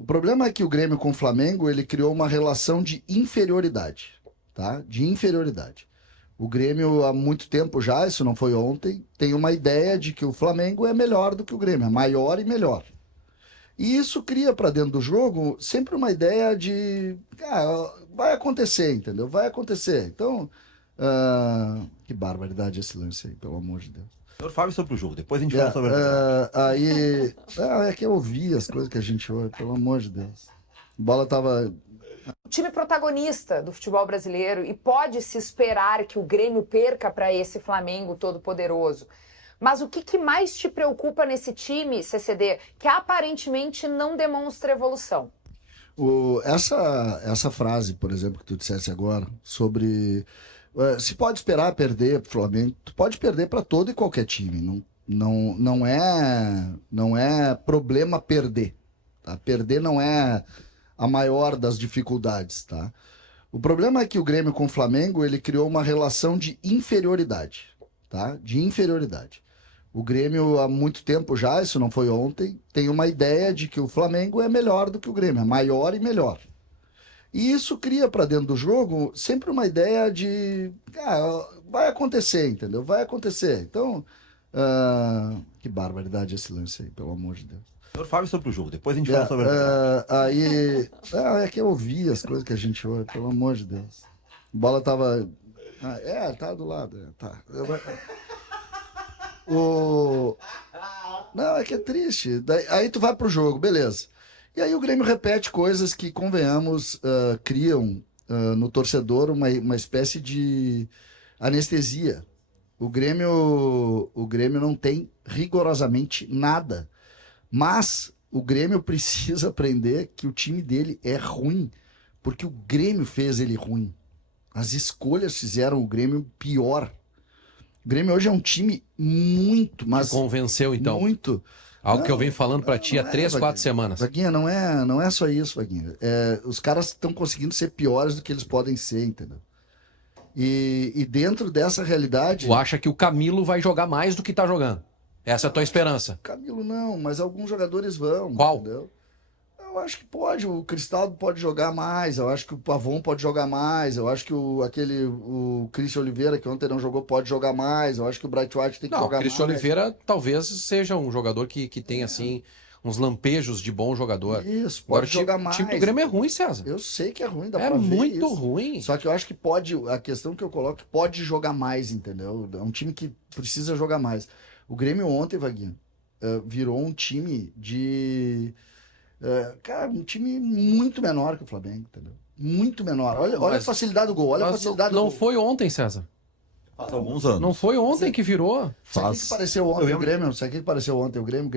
O problema é que o Grêmio com o Flamengo, ele criou uma relação de inferioridade, tá? De inferioridade. O Grêmio, há muito tempo já, isso não foi ontem, tem uma ideia de que o Flamengo é melhor do que o Grêmio, é maior e melhor. E isso cria para dentro do jogo sempre uma ideia de, vai acontecer, entendeu? Vai acontecer. Então, que barbaridade esse lance aí, pelo amor de Deus. O senhor fale sobre o jogo, depois a gente fala sobre É que eu ouvi as coisas que a gente ouve, pelo amor de Deus. A bola tava... O time protagonista do futebol brasileiro e pode se esperar que o Grêmio perca para esse Flamengo todo-poderoso. Mas o que mais te preocupa nesse time, CCD, que aparentemente não demonstra evolução? Essa frase, por exemplo, que tu dissesse agora, sobre se pode esperar perder pro Flamengo, tu pode perder para todo e qualquer time. Não é problema perder. Tá? Perder não é a maior das dificuldades, tá? O problema é que o Grêmio com o Flamengo, ele criou uma relação de inferioridade, tá? De inferioridade. O Grêmio, há muito tempo já, isso não foi ontem, tem uma ideia de que o Flamengo é melhor do que o Grêmio, é maior e melhor. E isso cria para dentro do jogo sempre uma ideia de, vai acontecer, entendeu? Vai acontecer. Então, que barbaridade esse lance aí, pelo amor de Deus. O senhor fale sobre o jogo, depois a gente fala sobre é que eu ouvi as coisas que a gente ouve, pelo amor de Deus. A bola tava... tá do lado. Tá. Não, é que é triste. Aí tu vai pro jogo, beleza. E aí o Grêmio repete coisas que, convenhamos, criam no torcedor uma espécie de anestesia. O Grêmio não tem rigorosamente nada. Mas o Grêmio precisa aprender que o time dele é ruim, porque o Grêmio fez ele ruim. As escolhas fizeram o Grêmio pior. O Grêmio hoje é um time muito, mas... Te convenceu, então? Muito. Algo que eu venho falando pra ti há 3, 4 semanas. Vaguinha, não é só isso, Vaguinha. Os caras estão conseguindo ser piores do que eles podem ser, entendeu? E dentro dessa realidade... Tu acha que o Camilo vai jogar mais do que tá jogando? Essa é a tua esperança? Camilo não, mas alguns jogadores vão. Qual? Entendeu? Eu acho que pode, o Cristaldo pode jogar mais, eu acho que o Pavon pode jogar mais, eu acho que o Christian Oliveira, que ontem não jogou, pode jogar mais, eu acho que o Bright White tem que jogar mais. Não, o Christian Oliveira talvez seja um jogador que tem, assim, uns lampejos de bom jogador. Isso, pode jogar mais. O time do Grêmio é ruim, César. Eu sei que é ruim, dá pra É ver muito isso. ruim. Só que eu acho que pode, a questão que eu coloco, pode jogar mais, entendeu? É um time que precisa jogar mais. O Grêmio ontem, Vaguinho, virou um time de... um time muito menor que o Flamengo, entendeu? Muito menor. Olha a facilidade do gol, olha a facilidade do gol. Não foi ontem, César. Faz alguns anos. Não foi ontem que virou. Sabe o que pareceu ontem o Grêmio? Sabe o que pareceu ontem o Grêmio?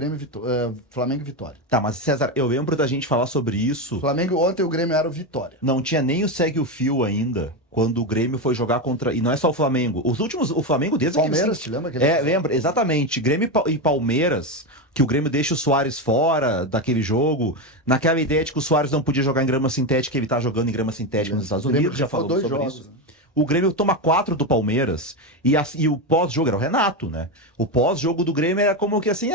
Flamengo e Vitória. Tá, mas César, eu lembro da gente falar sobre isso. Flamengo ontem o Grêmio era o Vitória. Não tinha nem o segue o fio ainda, quando o Grêmio foi jogar contra... E não é só o Flamengo. Os últimos... O Flamengo desde... Palmeiras, te lembra? Lembra, exatamente. Grêmio e Palmeiras, que o Grêmio deixa o Suárez fora daquele jogo, naquela ideia de que o Suárez não podia jogar em grama sintética, ele tá jogando em grama sintética nos Estados Unidos, já falou sobre jogos, isso. O Grêmio toma 4 do Palmeiras e o pós-jogo era o Renato, né? O pós-jogo do Grêmio era como que assim,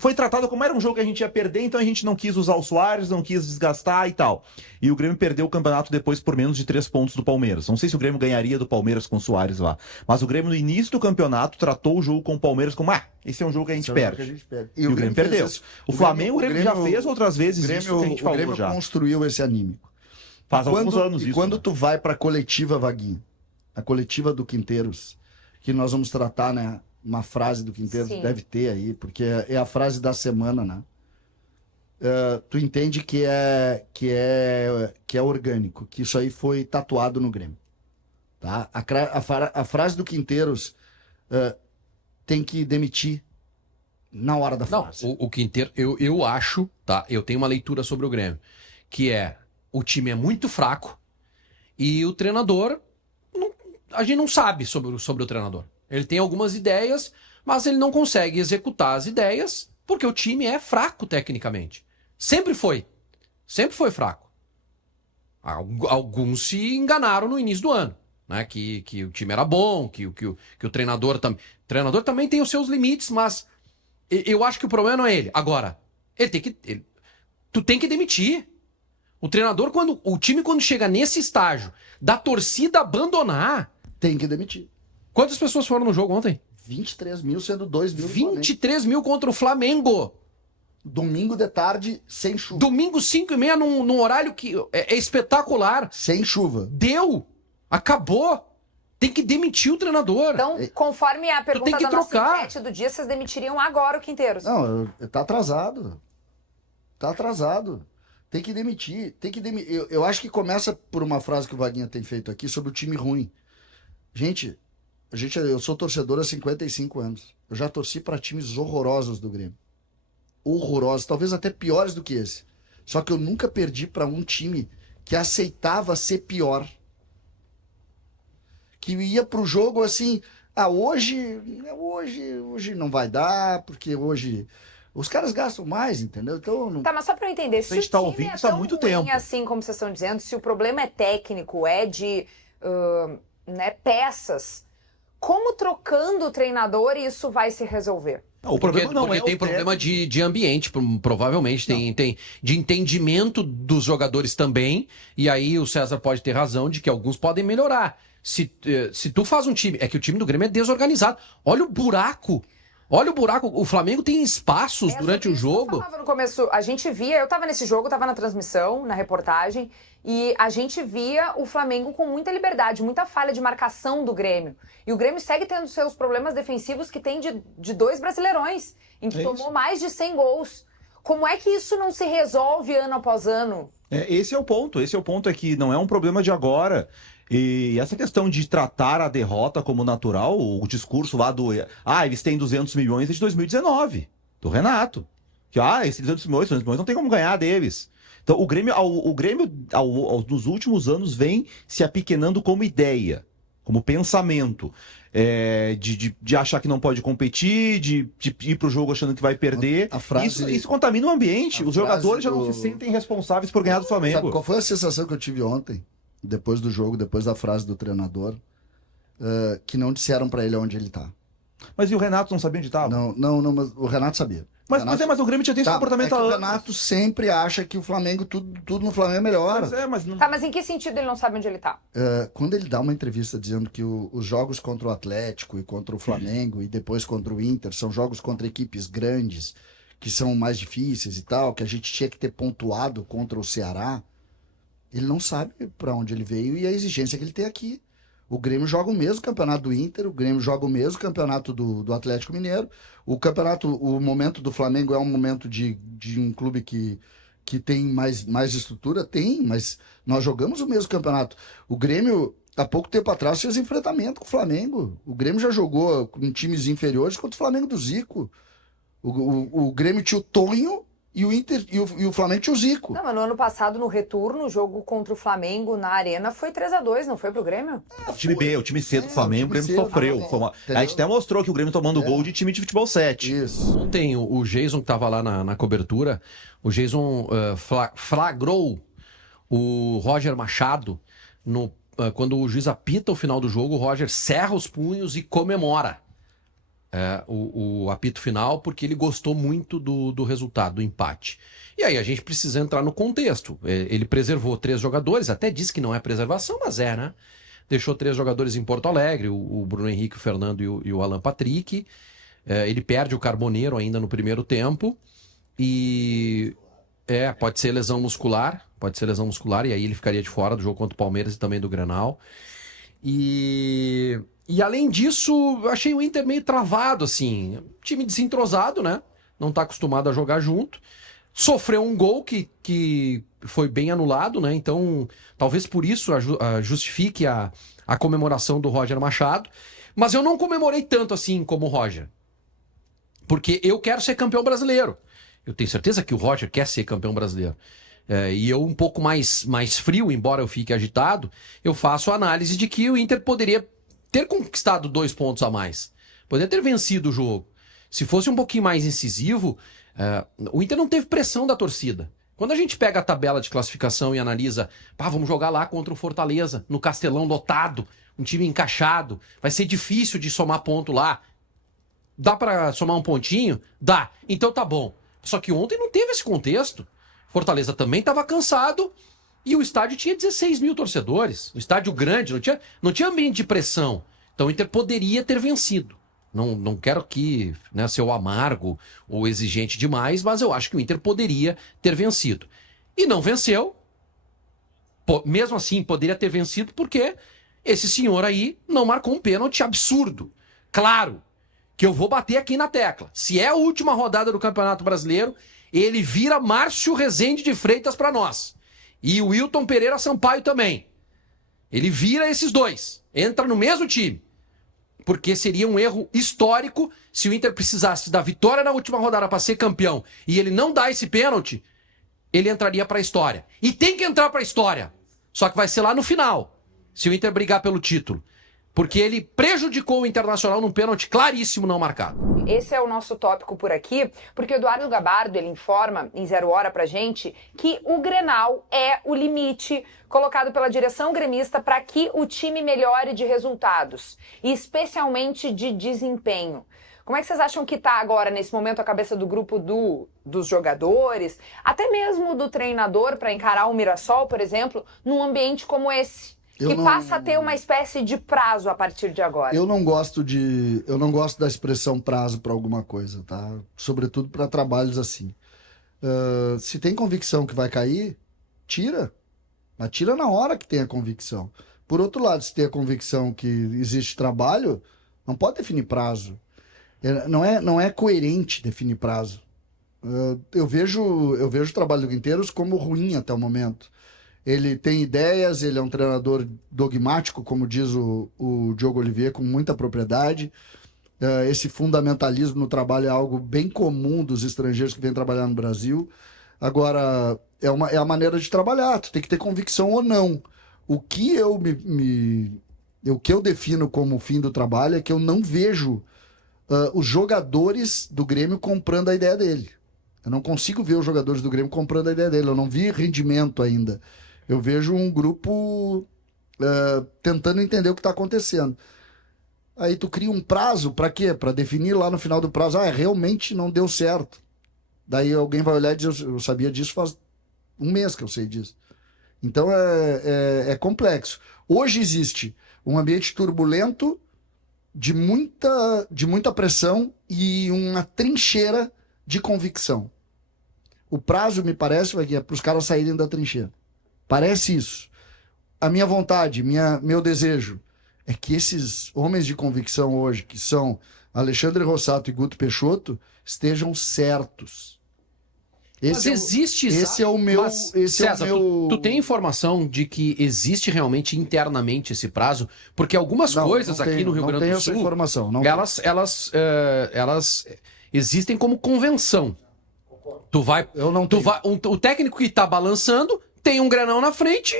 foi tratado como era um jogo que a gente ia perder, então a gente não quis usar o Suárez, não quis desgastar e tal. E o Grêmio perdeu o campeonato depois por menos de 3 pontos do Palmeiras. Não sei se o Grêmio ganharia do Palmeiras com o Suárez lá, mas o Grêmio no início do campeonato tratou o jogo com o Palmeiras como, esse é um jogo que a gente perde. E o Grêmio perdeu. O Flamengo, o Grêmio já fez outras vezes isso que a gente falou já. O Grêmio construiu esse anímico. Faz alguns anos isso. Quando tu vai pra coletiva, Vaguinho, a coletiva do Quinteiros, que nós vamos tratar, né? Uma frase do Quinteiros deve ter aí, porque é a frase da semana, né? Tu entende que é orgânico, que isso aí foi tatuado no Grêmio. Tá? A frase do Quinteiros tem que demitir na hora da frase. Não, o Quinteiro, eu acho, tá? Eu tenho uma leitura sobre o Grêmio, que o time é muito fraco e o treinador... A gente não sabe sobre o treinador. Ele tem algumas ideias, mas ele não consegue executar as ideias porque o time é fraco tecnicamente. Sempre foi. Sempre foi fraco. Alguns se enganaram no início do ano, né? Que o time era bom, que o treinador também... O treinador também tem os seus limites, mas eu acho que o problema não é ele. Agora, ele tem que... tu tem que demitir. O treinador, o time quando chega nesse estágio da torcida abandonar... Tem que demitir. Quantas pessoas foram no jogo ontem? 23 mil, sendo 2 mil. 23 mil contra o Flamengo. Domingo de tarde, sem chuva. Domingo, 5h30, num horário que é espetacular. Sem chuva. Deu. Acabou. Tem que demitir o treinador. Então, conforme a pergunta tem que da nossa trocar. enquete do dia, vocês demitiriam agora o Quinteiros? Não, tá atrasado. Tá atrasado. Tem que demitir. Eu acho que começa por uma frase que o Vaguinha tem feito aqui sobre o time ruim. Gente, eu sou torcedor há 55 anos. Eu já torci para times horrorosos do Grêmio. Horrorosos, talvez até piores do que esse. Só que eu nunca perdi para um time que aceitava ser pior. Que ia pro jogo assim, hoje não vai dar, porque hoje os caras gastam mais, entendeu? Então não... Tá, mas só pra eu entender, se A gente o tá time ouvindo é isso há tão muito ruim tempo. assim como vocês estão dizendo, se o problema é técnico, é de peças, como trocando o treinador isso vai se resolver? Não, o problema não porque é tem o problema técnico. de ambiente, provavelmente. Tem de entendimento dos jogadores também. E aí o César pode ter razão de que alguns podem melhorar. Se tu faz um time... É que o time do Grêmio é desorganizado. Olha o buraco. Olha o buraco. O Flamengo tem espaços durante o jogo. Eu falava no começo, a gente via... Eu tava nesse jogo, tava na transmissão, na reportagem, e a gente via o Flamengo com muita liberdade, muita falha de marcação do Grêmio. E o Grêmio segue tendo seus problemas defensivos que tem de 2 brasileirões, em que tomou mais de 100 gols. Como é que isso não se resolve ano após ano? Esse é o ponto. Esse é o ponto, é que não é um problema de agora. E essa questão de tratar a derrota como natural, o discurso lá do... eles têm 200 milhões é de 2019, do Renato. Que, esses 200 milhões não tem como ganhar deles. Então, o Grêmio nos últimos anos, vem se apequenando como ideia, como pensamento. De achar que não pode competir, de ir pro jogo achando que vai perder. Isso contamina o ambiente. Os jogadores já não se sentem responsáveis por ganhar do Flamengo. Sabe qual foi a sensação que eu tive ontem? Depois do jogo, depois da frase do treinador, que não disseram pra ele onde ele tá. Mas e o Renato não sabia onde estava? Não, mas o Renato sabia. Mas o Grêmio já tem esse comportamento há o anos. Renato sempre acha que o Flamengo, tudo no Flamengo é melhor. Mas não... Tá, mas em que sentido ele não sabe onde ele tá? Quando ele dá uma entrevista dizendo que os jogos contra o Atlético e contra o Flamengo e depois contra o Inter são jogos contra equipes grandes, que são mais difíceis e tal, que a gente tinha que ter pontuado contra o Ceará, ele não sabe para onde ele veio e a exigência que ele tem aqui. O Grêmio joga o mesmo campeonato do Inter, o Grêmio joga o mesmo campeonato do Atlético Mineiro. O momento do Flamengo é um momento de um clube que tem mais estrutura? Tem, mas nós jogamos o mesmo campeonato. O Grêmio, há pouco tempo atrás, fez enfrentamento com o Flamengo. O Grêmio já jogou com times inferiores contra o Flamengo do Zico. O Grêmio tinha o Tonho e o Inter e o Flamengo tinha o Zico. Não, mas no ano passado, no retorno, o jogo contra o Flamengo na Arena foi 3-2, não foi pro Grêmio? O time B, o time C do Flamengo, o Grêmio sofreu. A gente até mostrou que o Grêmio tomando gol de time de futebol 7. Isso. Ontem o Jason, que estava lá na cobertura, o Jason flagrou o Roger Machado quando o juiz apita o final do jogo. O Roger cerra os punhos e comemora o apito final, porque ele gostou muito do resultado, do empate. E aí a gente precisa entrar no contexto. Ele preservou 3 jogadores, até disse que não é preservação, mas né? Deixou 3 jogadores em Porto Alegre, o Bruno Henrique, o Fernando e o Alan Patrick. Ele perde o Carboneiro ainda no primeiro tempo. E pode ser lesão muscular, e aí ele ficaria de fora do jogo contra o Palmeiras e também do Grenal. E além disso, eu achei o Inter meio travado, assim. Time desentrosado, né? Não tá acostumado a jogar junto. Sofreu um gol que foi bem anulado, né? Então, talvez por isso justifique a comemoração do Roger Machado. Mas eu não comemorei tanto assim como o Roger. Porque eu quero ser campeão brasileiro. Eu tenho certeza que o Roger quer ser campeão brasileiro. E eu, um pouco mais frio, embora eu fique agitado, eu faço a análise de que o Inter poderia ter conquistado 2 pontos a mais. Poderia ter vencido o jogo. Se fosse um pouquinho mais incisivo, o Inter não teve pressão da torcida. Quando a gente pega a tabela de classificação e analisa, vamos jogar lá contra o Fortaleza, no Castelão lotado, um time encaixado, vai ser difícil de somar ponto lá. Dá pra somar um pontinho? Dá. Então tá bom. Só que ontem não teve esse contexto. Fortaleza também estava cansado e o estádio tinha 16 mil torcedores. O estádio grande, não tinha ambiente de pressão. Então o Inter poderia ter vencido. Não quero aqui, né, ser o amargo ou exigente demais, mas eu acho que o Inter poderia ter vencido. E não venceu. Mesmo assim, poderia ter vencido porque esse senhor aí não marcou um pênalti absurdo. Claro que eu vou bater aqui na tecla. Se é a última rodada do Campeonato Brasileiro, ele vira Márcio Rezende de Freitas para nós. E o Wilton Pereira Sampaio também. Ele vira esses dois. Entra no mesmo time. Porque seria um erro histórico se o Inter precisasse da vitória na última rodada para ser campeão e ele não dá esse pênalti, ele entraria para a história. E tem que entrar para a história. Só que vai ser lá no final, se o Inter brigar pelo título. Porque ele prejudicou o Internacional num pênalti claríssimo não marcado. Esse é o nosso tópico por aqui, porque o Eduardo Gabardo, ele informa em 0 hora pra gente que o Grenal é o limite colocado pela direção gremista para que o time melhore de resultados, e especialmente de desempenho. Como é que vocês acham que tá agora, nesse momento, a cabeça do grupo dos jogadores, até mesmo do treinador, para encarar o Mirassol, por exemplo, num ambiente como esse? Que passa a ter uma espécie de prazo a partir de agora. Eu não gosto da expressão prazo para alguma coisa, tá? Sobretudo para trabalhos assim. Se tem convicção que vai cair, tira. Mas tira na hora que tem a convicção. Por outro lado, se tem a convicção que existe trabalho, não pode definir prazo. Não é coerente definir prazo. Eu vejo o trabalho do Quinteiros como ruim até o momento. Ele tem ideias, ele é um treinador dogmático, como diz o Diogo Olivier, com muita propriedade. Esse fundamentalismo no trabalho é algo bem comum dos estrangeiros que vêm trabalhar no Brasil. Agora, é a maneira de trabalhar, tu tem que ter convicção ou não. O que eu defino como fim do trabalho é que eu não vejo os jogadores do Grêmio comprando a ideia dele. Eu não consigo ver os jogadores do Grêmio comprando a ideia dele. Eu não vi rendimento ainda. Eu vejo um grupo tentando entender o que está acontecendo. Aí tu cria um prazo, para quê? Para definir lá no final do prazo, realmente não deu certo. Daí alguém vai olhar e dizer, eu sabia disso faz um mês que eu sei disso. Então é complexo. Hoje existe um ambiente turbulento, de muita pressão e uma trincheira de convicção. O prazo, me parece, é para os caras saírem da trincheira. Parece isso. A minha vontade, meu desejo é que esses homens de convicção hoje, que são Alexandre Rossato e Guto Peixoto, estejam certos. Mas existe... Esse é o meu... César, tu tem informação de que existe realmente internamente esse prazo? Porque algumas coisas aqui no Rio Grande do Sul... Essa informação. Elas existem como convenção. O técnico que tá balançando tem um Grenal na frente,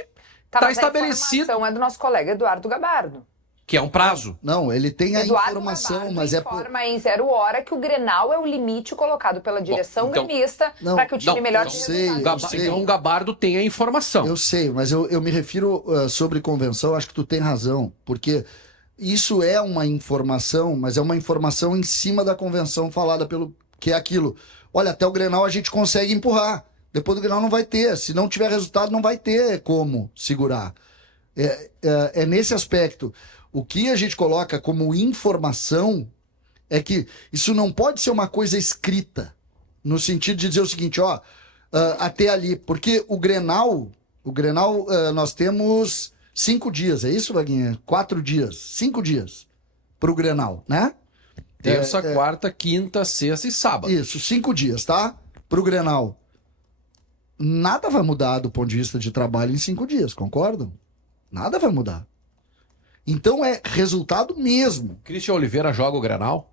tá estabelecido. A informação é do nosso colega Eduardo Gabardo. Que é um prazo. Não, ele tem a Eduardo informação, Gabardo mas informa em 0 hora que o Grenal é o limite colocado pela direção gremista para que o time melhore de resultados. Então o Gabardo tem a informação. Eu sei, mas eu me refiro sobre convenção, acho que tu tem razão, porque isso é uma informação, mas é uma informação em cima da convenção falada que é aquilo. Olha, até o Grenal a gente consegue empurrar. Depois do Grenal não vai ter. Se não tiver resultado, não vai ter como segurar. É nesse aspecto. O que a gente coloca como informação é que isso não pode ser uma coisa escrita, no sentido de dizer o seguinte, até ali. Porque o Grenal nós temos 5 dias, é isso, Vaguinha? 4 dias, 5 dias para o Grenal, né? Terça, quarta, quinta, sexta e sábado. Isso, 5 dias, tá? Para o Grenal. Nada vai mudar do ponto de vista de trabalho em 5 dias, concordam? Nada vai mudar. Então é resultado mesmo. Christian Oliveira joga o Grenal?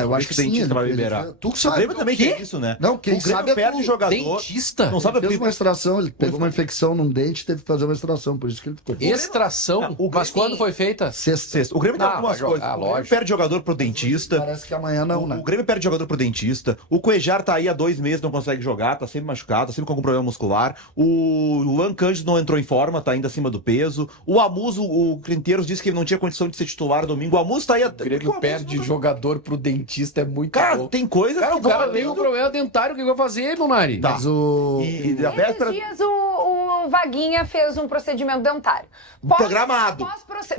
Eu acho que sim. Dentista vai liberar. Tu sabe. O Grêmio também tem isso, né? Não, quem o Grêmio sabe perde jogador. Dentista? Não sabe Ele fez uma extração, ele pegou uma infecção num dente, teve que fazer uma extração, por isso que ele ficou. Extração? Mas quando foi feita? Sexta. O Grêmio tem algumas coisas. O Grêmio lógico. perde jogador pro dentista. Parece que amanhã não, né? O Grêmio perde jogador pro dentista. O Cuejar tá aí há 2 meses, não consegue jogar, tá sempre machucado, tá sempre com algum problema muscular. O Luan Cândido não entrou em forma, tá ainda acima do peso. O Amuso, o Quinteiros disse que ele não tinha condição de ser titular domingo. O Amuso tá aí... O Grêmio perde jogador pro dentista é muito Cara, louco. tem coisas Cara, que o vão cara além tem um do- problema dentário, o que vai fazer, meu Nari? Tá. Mas o... E a Esses véspera dias o Vaguinha fez um procedimento dentário. programado.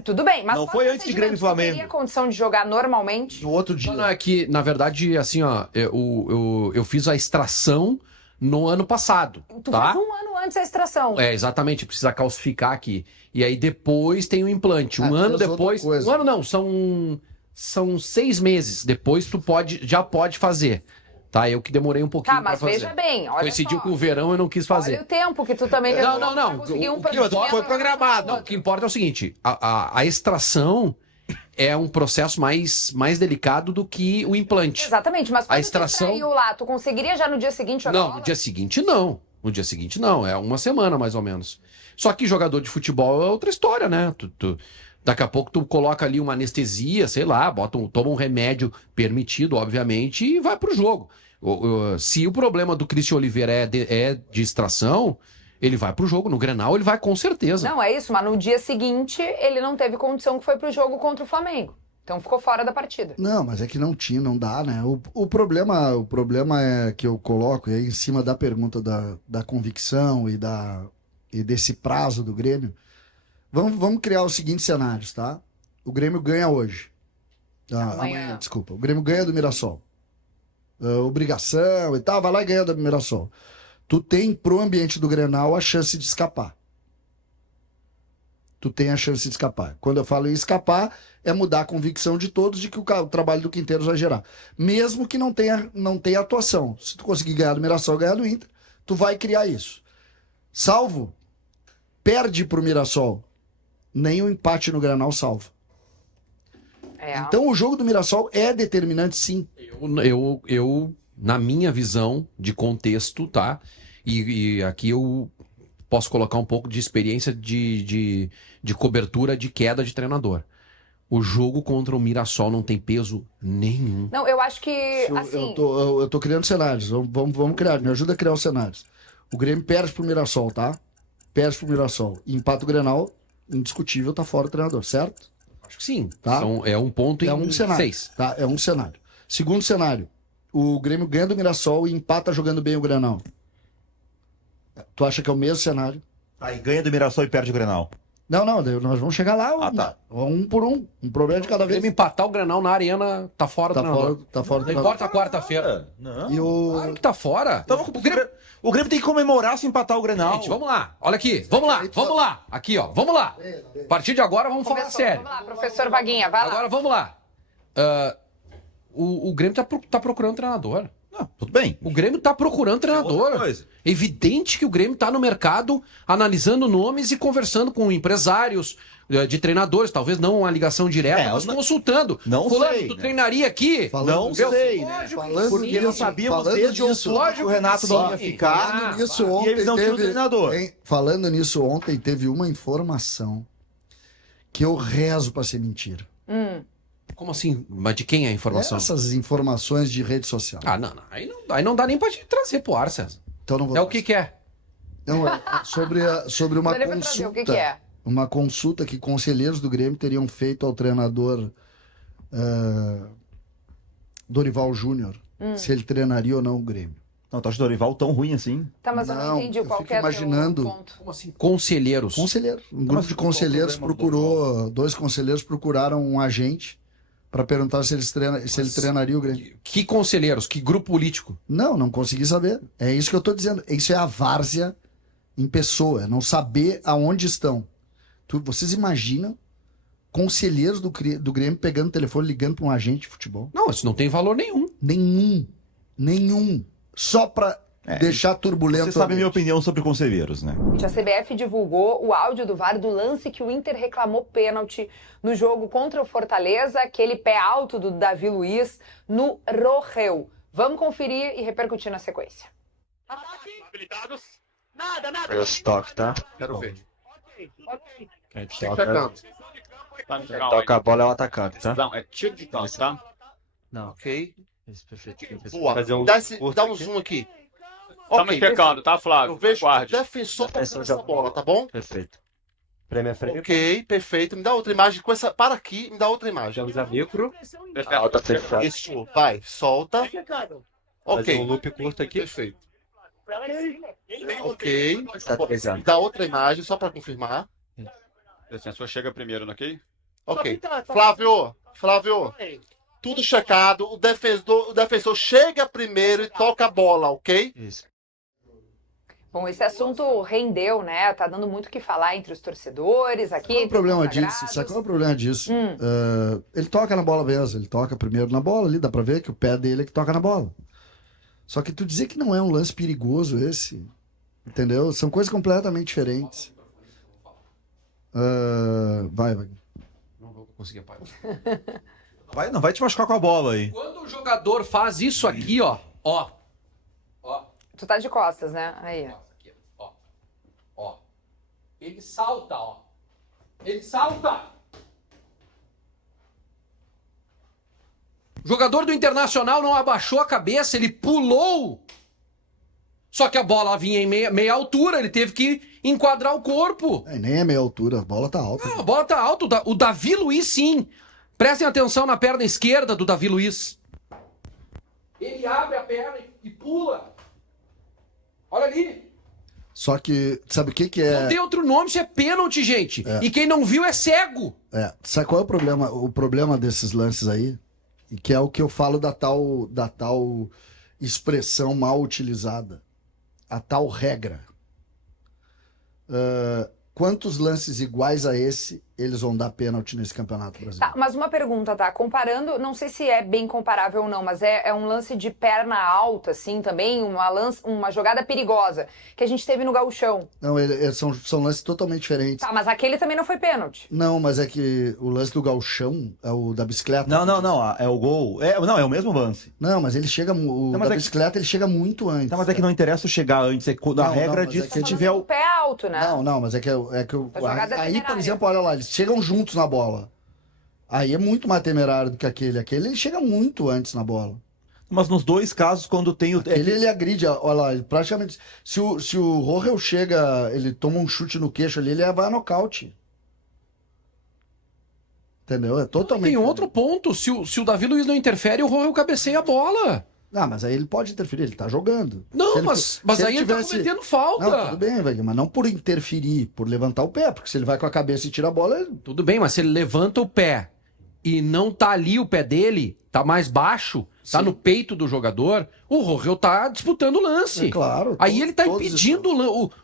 Tudo bem, mas Não foi antes de Grêmio e pós-procedimento, tu Flamengo. teria condição de jogar normalmente? No outro dia. Não, é que, na verdade, assim, ó, eu fiz a extração no ano passado, Tu tá? fez um ano antes da extração. É, exatamente, precisa calcificar aqui. E aí depois tem o implante. Um Ah, ano fez outra depois. coisa. Um ano não, são 6 meses. Depois tu já pode fazer. Tá? Eu que demorei um pouquinho Tá, pra mas fazer. veja bem, olha Coincidiu só. com o verão, eu não quis Olha fazer. o tempo que tu também Não, levou não. pra conseguir um O que procedimento. foi programado. Não, o que importa é o seguinte: a extração é um processo mais delicado do que o implante. Exatamente, mas quando extração- tu extraiu lá, tu conseguiria já no dia seguinte jogar Não, bola? no dia seguinte não. No dia seguinte não, é uma semana mais ou menos. Só que jogador de futebol é outra história, né? Daqui a pouco tu coloca ali uma anestesia, sei lá, toma um remédio permitido, obviamente, e vai pro jogo. Se o problema do Christian Oliveira é de extração, ele vai pro jogo. No Grenal ele vai com certeza. Não, é isso, mas no dia seguinte ele não teve condição que foi pro jogo contra o Flamengo. Então ficou fora da partida. Não, mas é que não tinha, não dá, né? O problema é que eu coloco aí em cima da pergunta da convicção e desse prazo do Grêmio. Vamos criar os seguintes cenários, tá? O Grêmio ganha hoje. Amanhã. Desculpa. O Grêmio ganha do Mirassol. Obrigação e tal, vai lá e ganha do Mirassol. Tu tem pro ambiente do Grenal a chance de escapar. Tu tem a chance de escapar. Quando eu falo em escapar, é mudar a convicção de todos de que o trabalho do Quinteiros vai gerar. Mesmo que não tenha atuação. Se tu conseguir ganhar do Mirassol e ganhar do Inter, tu vai criar isso. Salvo, perde pro Mirassol. Nem o empate no Grenal salva. É. Então o jogo do Mirassol é determinante, sim. Eu, na minha visão de contexto, tá? E aqui eu posso colocar um pouco de experiência de cobertura de queda de treinador. O jogo contra o Mirassol não tem peso nenhum. Não, eu acho que, assim... Eu tô criando cenários. Vamos criar. Me ajuda a criar os cenários. O Grêmio perde pro Mirassol, tá? Perde pro Mirassol. Empata o Grenal, indiscutível, tá fora o treinador, certo? Acho que sim. Tá. É um ponto É em um cenário. 6. Tá? É um cenário. Segundo cenário. O Grêmio ganha do Mirassol e empata jogando bem o Grenal. Tu acha que é o mesmo cenário? Aí ganha do Mirassol e perde o Grenal. Não, nós vamos chegar lá tá. um por um. Um problema de cada O vez. Grêmio empatar o Grenal na arena, tá fora do treinador. Tá fora do Não treinador. importa a quarta-feira. Não. E o... Claro que tá fora. Então, o Grêmio tem que comemorar se empatar o Grenal. Gente, vamos lá. Olha aqui. Vamos lá. Aqui, ó. Vamos lá. A partir de agora, vamos falar Começou. sério. Vamos lá, professor Vaguinha, vai lá. Agora, vamos lá. O Grêmio tá procurando treinador. Não, tudo bem. O Grêmio tá procurando Outra treinador. coisa. Evidente que o Grêmio tá no mercado analisando nomes e conversando com empresários de treinadores, talvez não uma ligação direta, mas consultando. não Fulano, sei, tu né? treinaria aqui? Não sei, né? Falando Porque não nisso, sabíamos falando desde nisso, outubro que o Renato sim. não ia ficar. Falando nisso, e ontem eles não tinham teve... treinador. Falando nisso, ontem teve uma informação que eu rezo pra ser mentira. Como assim? Mas de quem é a informação? Essas informações de rede social. Ah, não. Aí não dá nem pra te trazer pro ar, César. Então não vou... É o que é. Não, sobre uma Ele vai trazer, o consulta. que é? Uma consulta que conselheiros do Grêmio teriam feito ao treinador Dorival Júnior, se ele treinaria ou não o Grêmio. Não, tu acha o Dorival tão ruim assim? Tá, mas eu não Não, entendi eu qual fico que é o imaginando- ponto. Como assim? Conselheiros. Conselheiros. Um grupo mas de qual o conselheiros problema do dois conselheiros procuraram um agente para perguntar se ele treinaria o Grêmio. Que conselheiros? Que grupo político? Não consegui saber. É isso que eu tô dizendo. Isso é a várzea em pessoa, é não saber aonde estão. Vocês imaginam conselheiros do Grêmio pegando o telefone, ligando para um agente de futebol? Não, isso não tem valor nenhum. Nenhum. Só para deixar turbulento. Você sabe a minha ambiente. opinião sobre conselheiros, né? A CBF divulgou o áudio do VAR do lance que o Inter reclamou pênalti no jogo contra o Fortaleza, aquele pé alto do Davi Luiz no Rorreu. Vamos conferir e repercutir na sequência. Habilitados. Nada. First toque, tá? Quero ver. Quem Tá toca a bola é o atacante, tá? Não, é tiro de campo, tá? Não, ok. Esse perfeito. Boa. Fazer um Dá um zoom aqui. Estamos checando, tá, Flávio? Eu vejo Aguarde. defensor Defensor tocando já- essa bola, tá bom? Perfeito. Prêmio é frame. Ok, perfeito. Me dá outra imagem com essa. Para aqui, me dá outra imagem. Vamos a micro. Alta fechada. Isso, vai, solta. Fazer um Ok, loop curto aqui. perfeito. Ok. Tá pesando. Me dá outra imagem só para confirmar. O defensor chega primeiro, não ok? Ok. Flávio, tudo checado. O defensor chega primeiro e toca a bola, ok? Isso. Bom, esse assunto rendeu, né? Tá dando muito o que falar entre os torcedores aqui. Qual é o entre os problema disso? consagrados. Sabe qual é o problema disso? Hum. Ele toca na bola mesmo, ele toca primeiro na bola ali, dá pra ver que o pé dele é que toca na bola. Só que tu dizer que não é um lance perigoso esse, entendeu? São coisas completamente diferentes. Vai. Não vou conseguir apagar. Não vai te machucar com a bola aí. Quando o jogador faz isso aqui, ó. Tu tá de costas, né? Aí. Aqui, ó. Ele salta, ó. Ele salta! O jogador do Internacional não abaixou a cabeça, ele pulou. Só que a bola vinha em meia altura, ele teve que enquadrar o corpo. Nem é meia altura, a bola tá alta. Não, a bola tá alta. O Davi Luiz, sim. Prestem atenção na perna esquerda do Davi Luiz. Ele abre a perna e pula. Olha ali. Só que, sabe o que Não tem outro nome, isso é pênalti, gente. E quem não viu é cego. Sabe qual é o problema? O problema desses lances aí, e que é o que eu falo da tal expressão mal utilizada, a tal regra. Quantos lances iguais a esse eles vão dar pênalti nesse campeonato brasileiro? Tá, mas uma pergunta, tá? Comparando, não sei se é bem comparável ou não, mas é um lance de perna alta, assim, também, uma jogada perigosa, que a gente teve no Gauchão. Não, são lances totalmente diferentes. Tá, mas aquele também não foi pênalti. Não, mas é que o lance do Gauchão é o da bicicleta. Não, é o gol. Não, é o mesmo lance. Não, mas ele chega. mas Bicicleta ele chega muito antes. Não, mas é que não interessa chegar antes. A regra mas diz é que que se tiver o. Pé alto, né? Não, mas é que A jogada é aí, por temerária. exemplo, olha lá, eles chegam juntos na bola. Aí é muito mais temerário do que aquele. Aquele ele chega muito antes na bola. Mas nos dois casos, quando tem o. Ele agride, olha lá, ele praticamente. Se o Rohel chega, ele toma um chute no queixo ali, ele vai a nocaute. Entendeu? É totalmente. Tem outro ponto. Se o Davi Luiz não interfere, o Rohel cabeceia a bola. Ah, mas aí ele pode interferir, ele tá jogando. Não, Se ele mas se aí ele tá tivesse- cometendo falta. Não, tudo bem, velho, mas não por interferir, por levantar o pé, porque se ele vai com a cabeça e tira a bola, Tudo bem, mas se ele levanta o pé e não tá ali o pé dele, tá mais baixo, tá Sim. no peito do jogador, o Rohel tá disputando o lance. é claro. Aí ele tá todos impedindo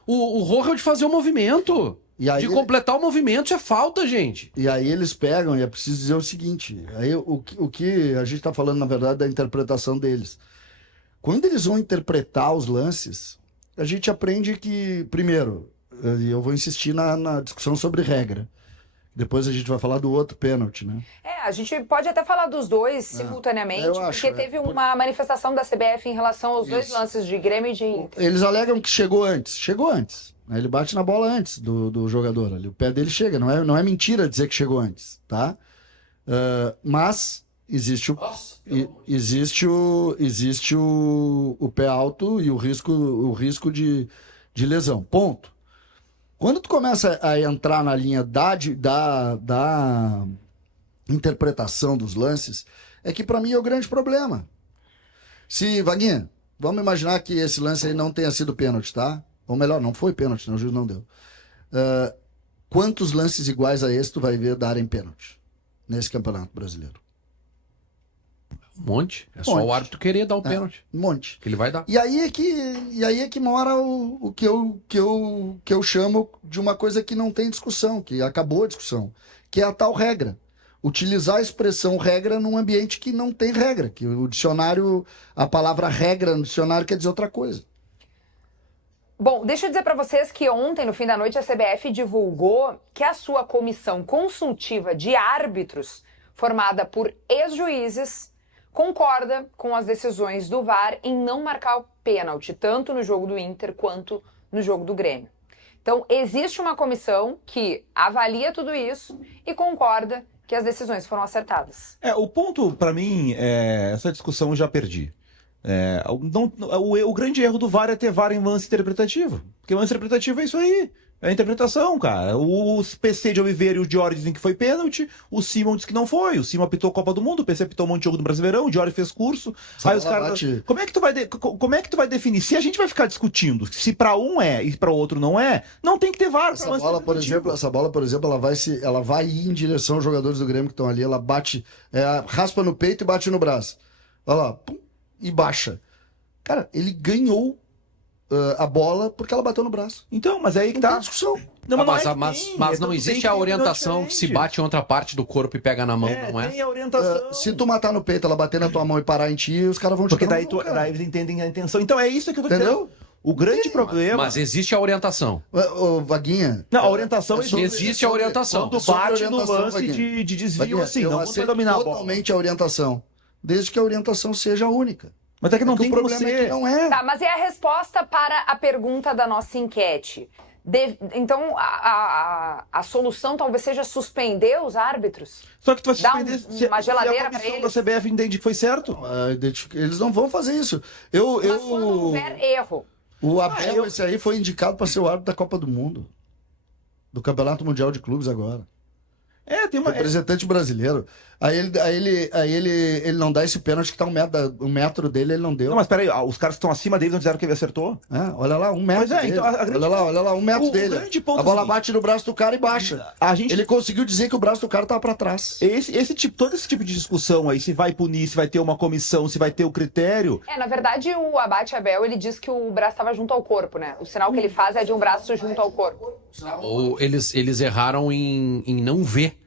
o Rohel de fazer o movimento. E aí de ele- completar o movimento, isso é falta, gente. E aí eles pegam, e é preciso dizer o seguinte, aí o que a gente está falando, na verdade, da interpretação deles. Quando eles vão interpretar os lances, a gente aprende que, primeiro, e eu vou insistir na discussão sobre regra. Depois a gente vai falar do outro pênalti, né? A gente pode até falar dos dois simultaneamente, eu acho, porque teve uma manifestação da CBF em relação aos dois Isso. lances de Grêmio e de Inter. Eles alegam que chegou antes. Chegou antes. Né? Ele bate na bola antes do jogador ali. O pé dele chega. Não é mentira dizer que chegou antes, tá? Mas existe o pé alto e o risco de lesão. Ponto. Quando tu começa a entrar na linha da interpretação dos lances, é que para mim é o grande problema. Se, Vaguinha, vamos imaginar que esse lance aí não tenha sido pênalti, tá? Ou melhor, não foi pênalti, né? O juiz não deu. Quantos lances iguais a esse tu vai ver darem pênalti nesse Campeonato Brasileiro? Um monte. É só Monte. o árbitro querer dar o pênalti. Um monte. Que ele vai dar. E aí é que mora o que eu chamo de uma coisa que não tem discussão, que acabou a discussão, que é a tal regra. Utilizar a expressão regra num ambiente que não tem regra, que o dicionário, a palavra regra no dicionário quer dizer outra coisa. Bom, deixa eu dizer para vocês que ontem, no fim da noite, a CBF divulgou que a sua comissão consultiva de árbitros, formada por ex-juízes, concorda com as decisões do VAR em não marcar o pênalti, tanto no jogo do Inter quanto no jogo do Grêmio. Então, existe uma comissão que avalia tudo isso e concorda que as decisões foram acertadas. O ponto, pra mim, essa discussão eu já perdi. O grande erro do VAR é ter VAR em lance interpretativo. Porque o lance interpretativo é isso aí. É a interpretação, cara. O PC de Oliveira e o Diori dizem que foi pênalti, o Simon disse que não foi. O Simon apitou a Copa do Mundo, o PC apitou um monte de jogo do Brasileirão, o Diori fez curso. Aí os caras. Como é que tu vai definir? Se a gente vai ficar discutindo se pra um é e pra outro não é, não tem que ter VAR. Essa bola, por exemplo, ela vai ir em direção aos jogadores do Grêmio que estão ali, ela bate, raspa no peito e bate no braço. Olha lá, pum, e baixa. Cara, ele ganhou a bola porque ela bateu no braço. Então, mas aí que Não tá. tem discussão. Não, Mas não existe a orientação que se bate em outra parte do corpo e pega na mão, não é? Tem a orientação. Se tu matar no peito, ela bater na tua mão e parar em ti, os caras vão te Porque dar daí, daí eles entendem a intenção. Então é isso que eu tô Entendeu? dizendo. O grande problema. Mas existe a orientação. Ô, Vaguinha. Não, a orientação Existe a orientação. Quando sobre bate no orientação, lance Vaguinha. de desvio, Vaguinha, assim, eu não vai aceito dominar a bola. totalmente a orientação, desde que a orientação seja única. Mas é que não É que tem o como problema é ser. que não é. Tá, mas é a resposta para a pergunta da nossa enquete. Então, a solução talvez seja suspender os árbitros? Só que tu vai Dá suspender uma geladeira se a pra comissão eles? da CBF entende que foi certo. Eles não vão fazer isso. Mas quando houver erro. O Abel, esse aí, foi indicado para ser o árbitro da Copa do Mundo. Do Campeonato Mundial de Clubes agora. Tem uma. Representante brasileiro. Aí ele não dá esse pênalti que tá um metro dele, ele não deu. Não, mas peraí, os caras que estão acima deles não disseram que ele acertou? Olha lá, 1 metro Pois é, dele. então, Olha lá, 1 metro o dele. grande ponto A bola é o seguinte, bate no braço do cara e baixa. A gente. Ele conseguiu dizer que o braço do cara tava pra trás. Todo esse tipo de discussão aí, se vai punir, se vai ter uma comissão, se vai ter o critério. Na verdade, o Abate Abel, ele diz que o braço estava junto ao corpo, né? O sinal que ele faz é de um braço junto ao corpo. Ou eles erraram em não ver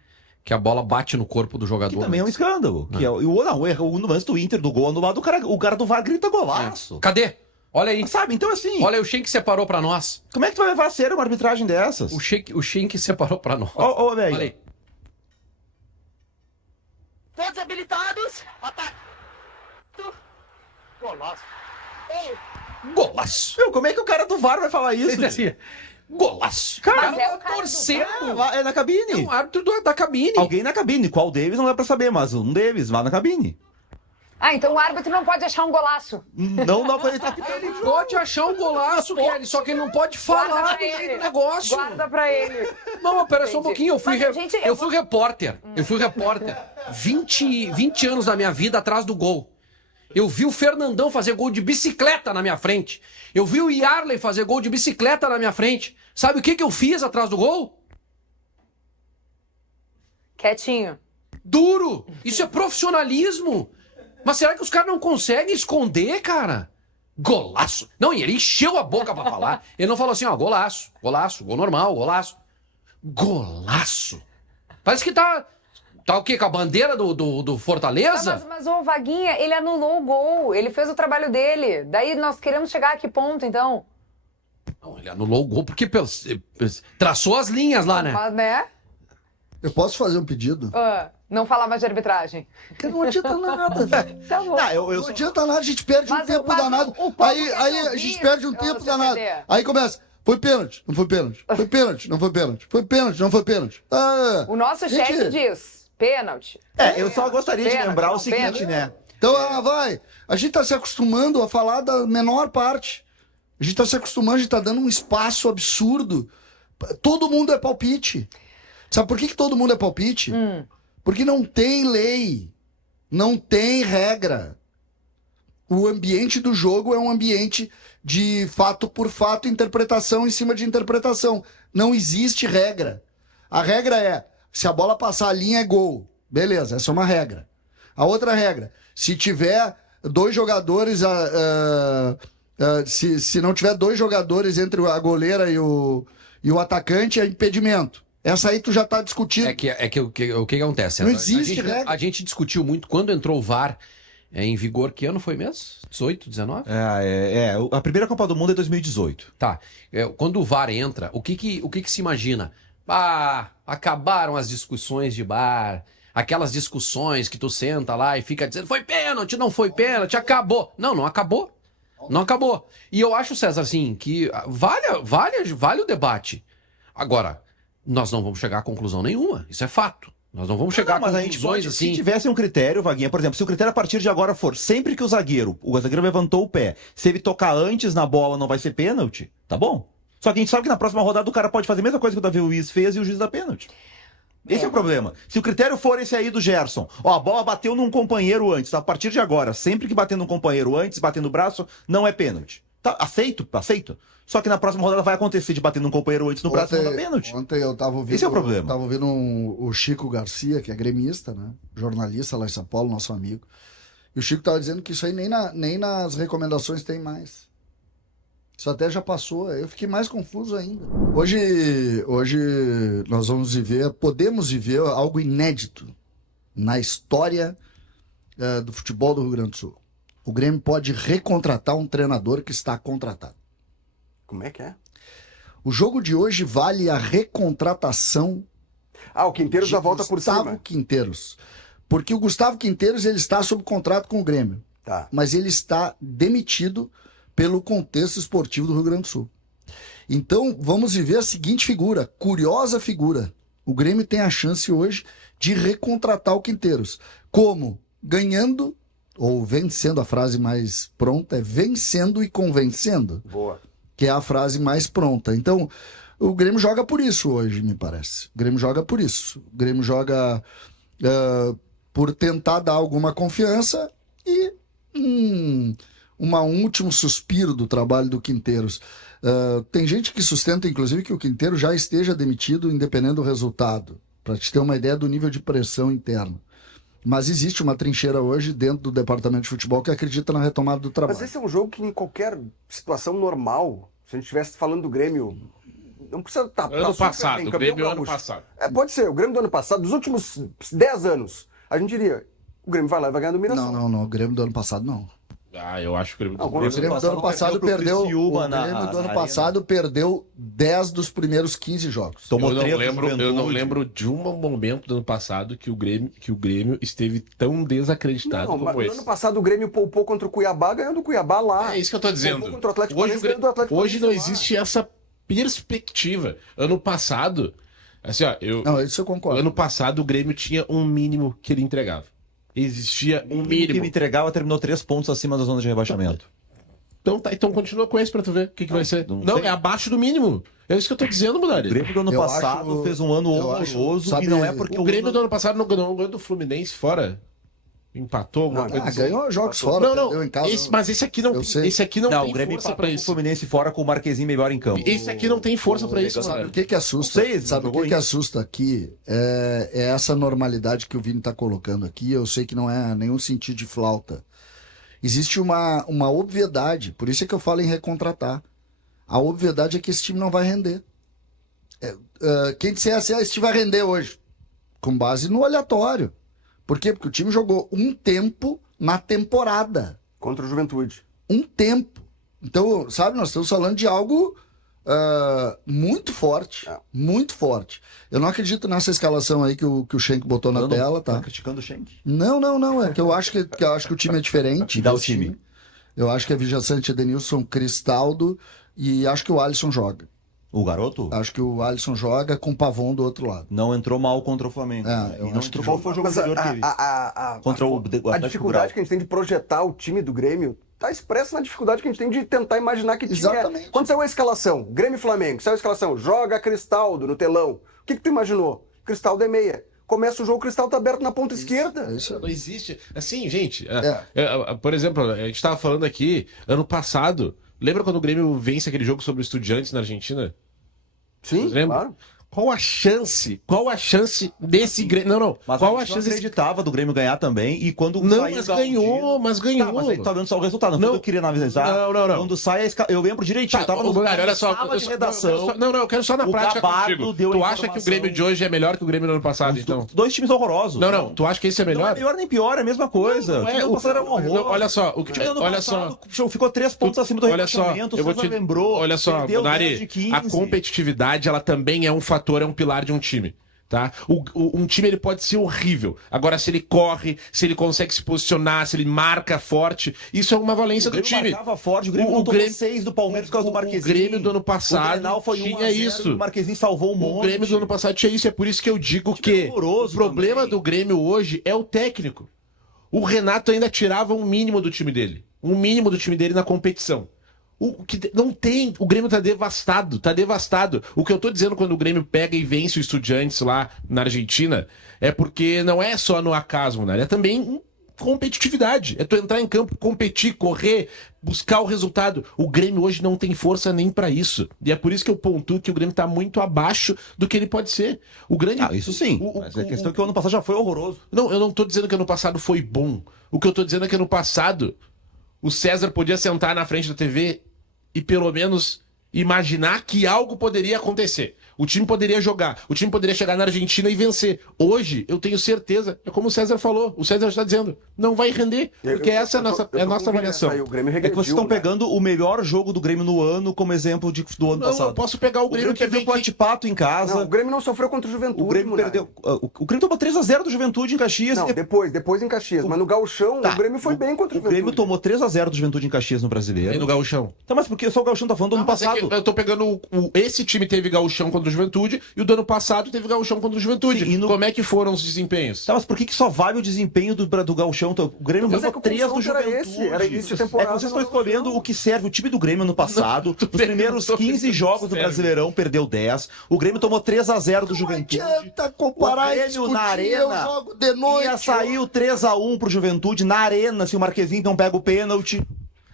que a bola bate no corpo do jogador. Que também é um escândalo. Que é, o lance do Inter, do gol anulado, o cara do VAR grita golaço. Cadê? Olha aí. Sabe? Então assim. Olha aí, o Schenck separou pra nós. Como é que tu vai levar a sério uma arbitragem dessas? O Schenck separou pra nós. Olha aí. Olha aí. Todos habilitados. Ataque. Golaço. Golaço. Meu, como é que o cara do VAR vai falar isso? Assim, golaço. Mas Cara, é o cara do torcendo. É na cabine. É um árbitro da cabine. Alguém na cabine. Qual deles não dá pra saber, mas um deles lá na cabine. Então o árbitro não pode achar um golaço. Não dá pra ele estar pitando. Ele pode achar um golaço, Kelly, só que ele não pode Guarda falar pra do ele. meio do negócio. Guarda pra ele. Não, mas pera só um Entendi. pouquinho. Eu fui repórter. Eu fui repórter. 20 anos da minha vida atrás do gol. Eu vi o Fernandão fazer gol de bicicleta na minha frente. Eu vi o Yarley fazer gol de bicicleta na minha frente. Sabe o que eu fiz atrás do gol? Quietinho. Duro. Isso é profissionalismo. Mas será que os caras não conseguem esconder, cara? Golaço. Não, e ele encheu a boca pra falar. Ele não falou assim, golaço, gol normal, golaço. Golaço. Parece que tá o quê? Com a bandeira do Fortaleza? Mas o Vaguinha, ele anulou o gol. Ele fez o trabalho dele. Daí nós queremos chegar a que ponto, então? Não, ele anulou o gol porque traçou as linhas lá, né? Mas, né? Eu posso fazer um pedido? Não falar mais de arbitragem. Porque não adianta nada, velho. Tá bom. Não adianta nada, a gente perde um tempo danado. o povo Aí quer a gente ouvir, perde um tempo CCD. danado. Aí começa, foi pênalti, não foi pênalti. Foi pênalti, não foi pênalti. Foi pênalti, não foi pênalti. O nosso Gente, chefe diz, pênalti. Eu só gostaria de Pênalti, lembrar não, o seguinte, pênalti. né? Então, vai. A gente tá se acostumando a falar da menor parte. A gente tá se acostumando, a gente tá dando um espaço absurdo. Todo mundo é palpite. Sabe por que todo mundo é palpite? Porque não tem lei. Não tem regra. O ambiente do jogo é um ambiente de fato por fato, interpretação em cima de interpretação. Não existe regra. A regra é, se a bola passar a linha é gol. Beleza, essa é uma regra. A outra regra, se tiver 2 jogadores, se não tiver 2 jogadores entre a goleira e o atacante, é impedimento. Essa aí tu já tá discutindo. O que acontece? Não existe regra. A gente discutiu muito quando entrou o VAR em vigor. Que ano foi mesmo? 18, 19? A primeira Copa do Mundo é 2018. Tá. Quando o VAR entra, o que se imagina? Acabaram as discussões de VAR. Aquelas discussões que tu senta lá e fica dizendo foi pênalti, não foi pênalti, acabou. Não acabou. Não acabou. E eu acho, César, assim, que vale o debate. Agora, nós não vamos chegar a conclusão nenhuma. Isso é fato. Nós não vamos chegar a conclusões assim. Se tivesse um critério, Vaguinha, por exemplo, se o critério a partir de agora for sempre que o zagueiro levantou o pé, se ele tocar antes na bola não vai ser pênalti, tá bom? Só que a gente sabe que na próxima rodada o cara pode fazer a mesma coisa que o Davi Luiz fez e o juiz dá pênalti. Esse é o problema. Se o critério for esse aí do Gerson, ó, a bola bateu num companheiro antes, a partir de agora, sempre que bater num companheiro antes, bater no braço, não é pênalti. Tá, aceito. Só que na próxima rodada vai acontecer de bater num companheiro antes no braço e não dá pênalti. Ontem eu tava ouvindo, Esse é o problema. Tava ouvindo o Chico Garcia, que é gremista, né? Jornalista lá em São Paulo, nosso amigo. E o Chico tava dizendo que isso aí nem nas recomendações tem mais. Isso até já passou, eu fiquei mais confuso ainda. Hoje nós podemos viver algo inédito na história do futebol do Rio Grande do Sul. O Grêmio pode recontratar um treinador que está contratado. Como é que é? O jogo de hoje vale a recontratação O Quinteiros de já volta por Gustavo cima. Quinteiros. Porque o Gustavo Quinteiros ele está sob contrato com o Grêmio, Tá. mas ele está demitido pelo contexto esportivo do Rio Grande do Sul. Então, vamos viver a seguinte figura, curiosa figura. O Grêmio tem a chance hoje de recontratar o Quinteiros. Como? Ganhando, ou vencendo, a frase mais pronta é vencendo e convencendo, Boa. que é a frase mais pronta. Então, o Grêmio joga por isso hoje, me parece. O Grêmio joga por isso. O Grêmio joga por tentar dar alguma confiança e um último suspiro do trabalho do Quinteiros. Tem gente que sustenta, inclusive, que o Quinteiros já esteja demitido, independente do resultado, para te ter uma ideia do nível de pressão interna. Mas existe uma trincheira hoje dentro do departamento de futebol que acredita na retomada do trabalho. Mas esse é um jogo que em qualquer situação normal, se a gente estivesse falando do Grêmio, não precisa estar... Ano passado, o Grêmio ano passado. Pode ser, o Grêmio do ano passado, dos últimos 10 anos, a gente diria, o Grêmio vai lá e vai ganhar do Mirassol. Não, o Grêmio do ano passado não. Eu acho que o Grêmio O Grêmio do ano passado perdeu. O Grêmio do ano passado perdeu 10 dos primeiros 15 jogos. Eu não lembro de um momento do ano passado que o Grêmio esteve tão desacreditado Não, como mas esse. no ano passado o Grêmio poupou contra o Cuiabá, ganhando do Cuiabá lá. É isso que eu tô dizendo. Poupou contra o Atlético Hoje, Paranaense, ganhando do Atlético hoje não Paranaense lá. existe essa perspectiva. Ano passado, assim, ó, Não, isso eu concordo. ano passado o Grêmio tinha um mínimo que ele entregava. Existia um O que mínimo. me entregava terminou 3 pontos acima da zona de rebaixamento. Então tá, então continua com esse pra tu ver o que vai ser. Não, sei. é abaixo do mínimo. É isso que eu tô dizendo, O Mudari. Grêmio do ano Eu passado acho- fez um ano eu acho- horroroso sabe- e não é porque O Grêmio do ano passado não ganhou do Fluminense fora. Empatou alguma coisa assim. Ganhou jogos fora, Não, perdeu em casa. mas esse aqui não, Eu sei. esse aqui não, Não, tem o Grêmio força empatou pra com o isso. Fluminense fora com o Marquezinho melhor em campo. Esse aqui não tem força pra isso, Sabe mano. o que assusta? Não sei, Sabe o jogou que isso. assusta aqui? É essa normalidade que o Vini está colocando aqui. Eu sei que não é nenhum sentido de flauta. Existe uma obviedade, por isso é que eu falo em recontratar. A obviedade é que esse time não vai render. Quem disser assim, esse time vai render hoje, com base no aleatório. Por quê? Porque o time jogou um tempo na temporada. Contra o Juventude. Um tempo. Então, sabe, nós estamos falando de algo muito forte. Muito forte. Eu não acredito nessa escalação aí que o Schenck botou na tela, tá? Tá criticando o Schenck. Não. É que eu acho que o time é diferente. Dá o desse time. Eu acho que é Vijaçante, Edenilson, Cristaldo e acho que o Alisson joga. O garoto Acho que o Alisson joga com o Pavon do outro lado. não entrou mal contra o Flamengo. Eu E não acho que entrou mal, foi o jogo Mas anterior que ele Contra o Atlético a dificuldade Rural. que a gente tem de projetar o time do Grêmio tá expressa na dificuldade que a gente tem de tentar imaginar que time Exatamente. é. Quando saiu a escalação, Grêmio e Flamengo, saiu a escalação, joga Cristaldo no telão. O que tu imaginou? Cristaldo é meia. Começa o jogo, o Cristaldo tá aberto na ponta esquerda. É isso. Não existe. Assim, gente, É. por exemplo, a gente tava falando aqui, ano passado, lembra quando o Grêmio vence aquele jogo sobre o Estudiantes na Argentina? Sim, Vocês lembram? claro. Qual a chance desse Grêmio? Não. Mas Qual a a gente não chance desse... acreditava do Grêmio ganhar também. E quando Não, saiu mas da ganhou, mas ganhou. Tá, mas aí tu tá vendo só o resultado. Não, Não. foi o que eu queria analisar. Não. Quando sai a escala. Eu lembro direitinho. Tá, eu tava no Mudari, olha só, sala de eu redação. eu quero só na O prática Gabardo contigo. deu a Tu acha que o informação. Grêmio de hoje é melhor que o Grêmio do ano passado, então? Dois times horrorosos. Não, tu acha que esse é Não melhor? é melhor nem pior, é a mesma coisa. Não é, O time do ano passado era um horror. olha só, O time do ano olha só. passado ficou 3 pontos acima do Olha só, rebaixamento. O eu vou César te... lembrou. Olha só, perdeu 10 de Nari, 15. a competitividade, ela também é um fator, é um pilar de um time. Tá? Um time ele pode ser horrível. Agora, se ele corre, se ele consegue se posicionar, se ele marca forte, isso é uma valência do time. Marcava forte, o Grêmio não tomou 6 do Palmeiras por causa do Marquezinho. O Grêmio do ano passado O Grenal foi tinha 1 a 0, isso. O Marquezinho salvou um monte. O Grêmio do ano passado tinha isso. É por isso que eu digo que o problema do Grêmio hoje é o técnico. O Renato ainda tirava um mínimo do time dele. Um mínimo do time dele na competição. Não tem. O Grêmio tá devastado, tá devastado. O que eu tô dizendo quando o Grêmio pega e vence o Estudiantes lá na Argentina é porque não é só no acaso, né? É também competitividade. É tu entrar em campo, competir, correr, buscar o resultado. O Grêmio hoje não tem força nem pra isso. E é por isso que eu pontuo que o Grêmio tá muito abaixo do que ele pode ser. O grande... isso sim. Mas a questão é que o ano passado já foi horroroso. Não, eu não tô dizendo que ano passado foi bom. O que eu tô dizendo é que ano passado o César podia sentar na frente da TV e pelo menos imaginar que algo poderia acontecer. O time poderia jogar, o time poderia chegar na Argentina e vencer. Hoje, eu tenho certeza, é como o César falou, o César está dizendo, não vai render, porque essa é a nossa avaliação. Aí, o Grêmio É que vocês estão pegando o melhor jogo do Grêmio no ano como exemplo do ano passado. Eu posso pegar o Grêmio que perdeu pro Atipato em casa. Não, o Grêmio não sofreu contra o Juventude. O Grêmio perdeu. O Grêmio tomou 3-0 do Juventude em Caxias. Não, depois em Caxias. Mas no Gauchão, o Grêmio foi bem contra o Juventude. O Grêmio tomou 3-0 do Juventude em Caxias no Brasileiro. E no Gauchão. Tá, mas porque só o Gauchão tá falando do ano passado. Eu tô pegando esse time teve Gauchão contra o Juventude e o do ano passado teve Gauchão contra o Juventude. Sim, Como é que foram os desempenhos? Tá, mas por que só vale o desempenho do Gauchão? O Grêmio Mas levou que o 3 do confronto Juventude. era início de temporada. É que vocês estão escolhendo o que serve. O time do Grêmio no passado, os primeiros 15 jogos do Brasileirão, perdeu 10. O Grêmio tomou 3-0 do Juventude. Não adianta comparar O Grêmio na Arena jogo de noite. ia sair o 3-1 pro Juventude na Arena, se o Marquezinho não pega o pênalti.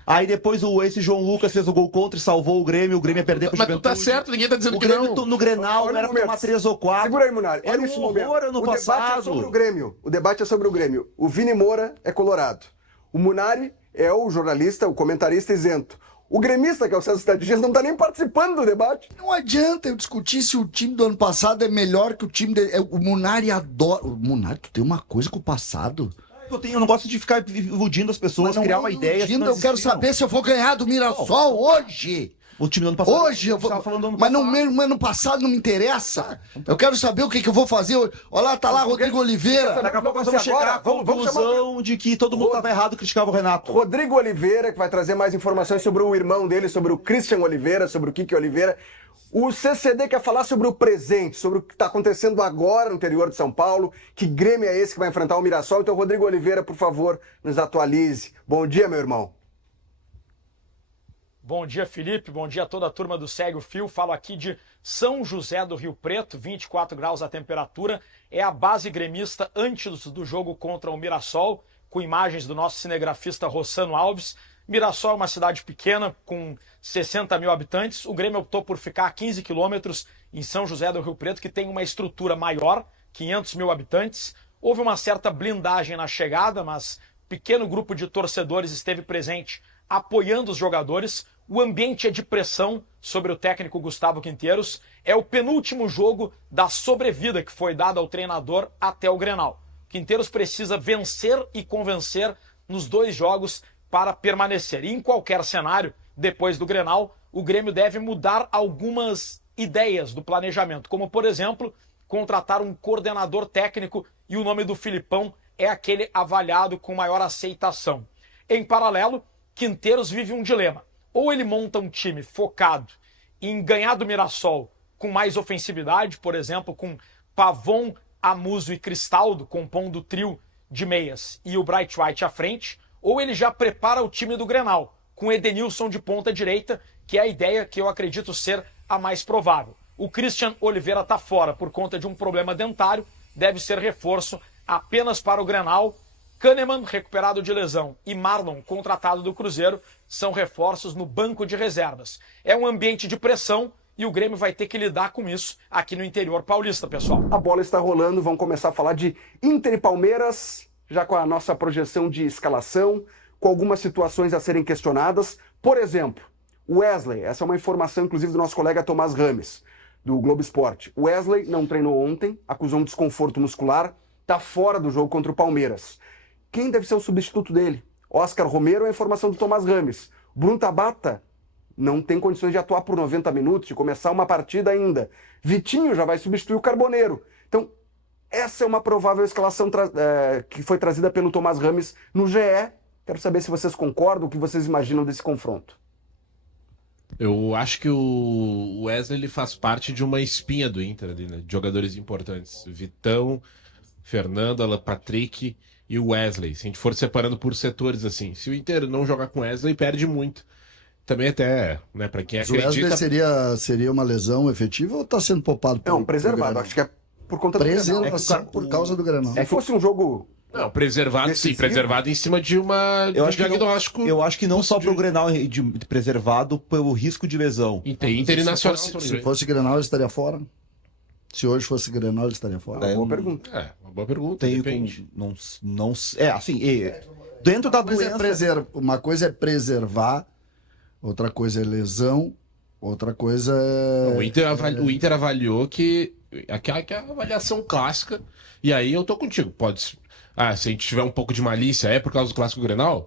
Aí depois esse João Lucas fez o gol contra e salvou o Grêmio ia perder pro Juventude. Mas tu tá certo, ninguém tá dizendo o que Grêmio não. No Grenal era pra tomar 3 ou 4. Segura aí, Munari. Era Olha esse um momento. horror ano O debate é passado. sobre o Grêmio. O debate é sobre o Grêmio. O Vini Moura é colorado. O Munari é o jornalista, o comentarista isento. O gremista, que é o César Cidade Dias, não tá nem participando do debate. Não adianta eu discutir se o time do ano passado é melhor que o time dele. O Munari adora. O Munari, tu tem uma coisa com o passado. Eu não gosto de ficar iludindo as pessoas, criar uma ideia. Eu quero saber se eu vou ganhar do Mirassol hoje. O time do ano passado. Hoje eu vou. Mas no ano passado não me interessa. Eu quero saber o que eu vou fazer hoje. Olha lá, tá lá Rodrigo Oliveira. Daqui a pouco nós vamos chegar à conclusão de que todo mundo estava errado e criticava o Renato. Rodrigo Oliveira, que vai trazer mais informações sobre o irmão dele, sobre o Christian Oliveira, sobre o Kiki Oliveira. O CCD quer falar sobre o presente, sobre o que está acontecendo agora no interior de São Paulo. Que Grêmio é esse que vai enfrentar o Mirassol? Então, Rodrigo Oliveira, por favor, nos atualize. Bom dia, meu irmão. Bom dia, Felipe. Bom dia a toda a turma do Segue o Fio. Falo aqui de São José do Rio Preto, 24 graus a temperatura. É a base gremista antes do jogo contra o Mirassol, com imagens do nosso cinegrafista Rossano Alves. Mirassol é uma cidade pequena, com 60 mil habitantes. O Grêmio optou por ficar a 15 quilômetros em São José do Rio Preto, que tem uma estrutura maior, 500 mil habitantes. Houve uma certa blindagem na chegada, mas pequeno grupo de torcedores esteve presente apoiando os jogadores. O ambiente é de pressão sobre o técnico Gustavo Quinteiros. É o penúltimo jogo da sobrevida que foi dada ao treinador até o Grenal. Quinteiros precisa vencer e convencer nos 2 jogos para permanecer. E em qualquer cenário, depois do Grenal, o Grêmio deve mudar algumas ideias do planejamento, como, por exemplo, contratar um coordenador técnico, e o nome do Filipão é aquele avaliado com maior aceitação. Em paralelo, Quinteiros vive um dilema. Ou ele monta um time focado em ganhar do Mirassol com mais ofensividade, por exemplo, com Pavon, Amuso e Cristaldo compondo o trio de meias e o Bright White à frente, ou ele já prepara o time do Grenal, com Edenilson de ponta direita, que é a ideia que eu acredito ser a mais provável. O Christian Oliveira está fora por conta de um problema dentário, deve ser reforço apenas para o Grenal. Kahneman, recuperado de lesão, e Marlon, contratado do Cruzeiro, são reforços no banco de reservas. É um ambiente de pressão e o Grêmio vai ter que lidar com isso aqui no interior paulista, pessoal. A bola está rolando, vamos começar a falar de Inter e Palmeiras, já com a nossa projeção de escalação, com algumas situações a serem questionadas. Por exemplo, Wesley, essa é uma informação inclusive do nosso colega Tomás Rames, do Globo Esporte. Wesley não treinou ontem, acusou um desconforto muscular, está fora do jogo contra o Palmeiras. Quem deve ser o substituto dele? Oscar Romero é a informação do Tomás Rames. Bruno Tabata não tem condições de atuar por 90 minutos, de começar uma partida ainda. Vitinho já vai substituir o Carboneiro. Então, essa é uma provável escalação que foi trazida pelo Tomás Rames no GE. Quero saber se vocês concordam, o que vocês imaginam desse confronto. Eu acho que o Wesley ele faz parte de uma espinha do Inter, ali, né? De jogadores importantes. Vitão, Fernando, Alan Patrick e o Wesley. Se a gente for separando por setores assim, se o Inter não jogar com Wesley, perde muito. também até, né, pra quem Mas o Wesley acredita... seria uma lesão efetiva ou tá sendo poupado? Não, preservado. Acho que é por conta do Grenal. Preservação por causa do Grenal. Se fosse um jogo... Não, preservado decisivo. sim, preservado em cima de um diagnóstico. Eu acho que não só pro Grenal preservado pelo risco de lesão. Internacional. Se fosse Grenal, ele estaria fora? Se hoje fosse Grenal, ele estaria fora? Boa pergunta. Uma boa pergunta, Tem depende. Dentro da Uma coisa é preservar, outra coisa é lesão, outra coisa é... O Inter avaliou que é a avaliação clássica, e aí eu tô contigo. Se a gente tiver um pouco de malícia, é por causa do clássico Grenal?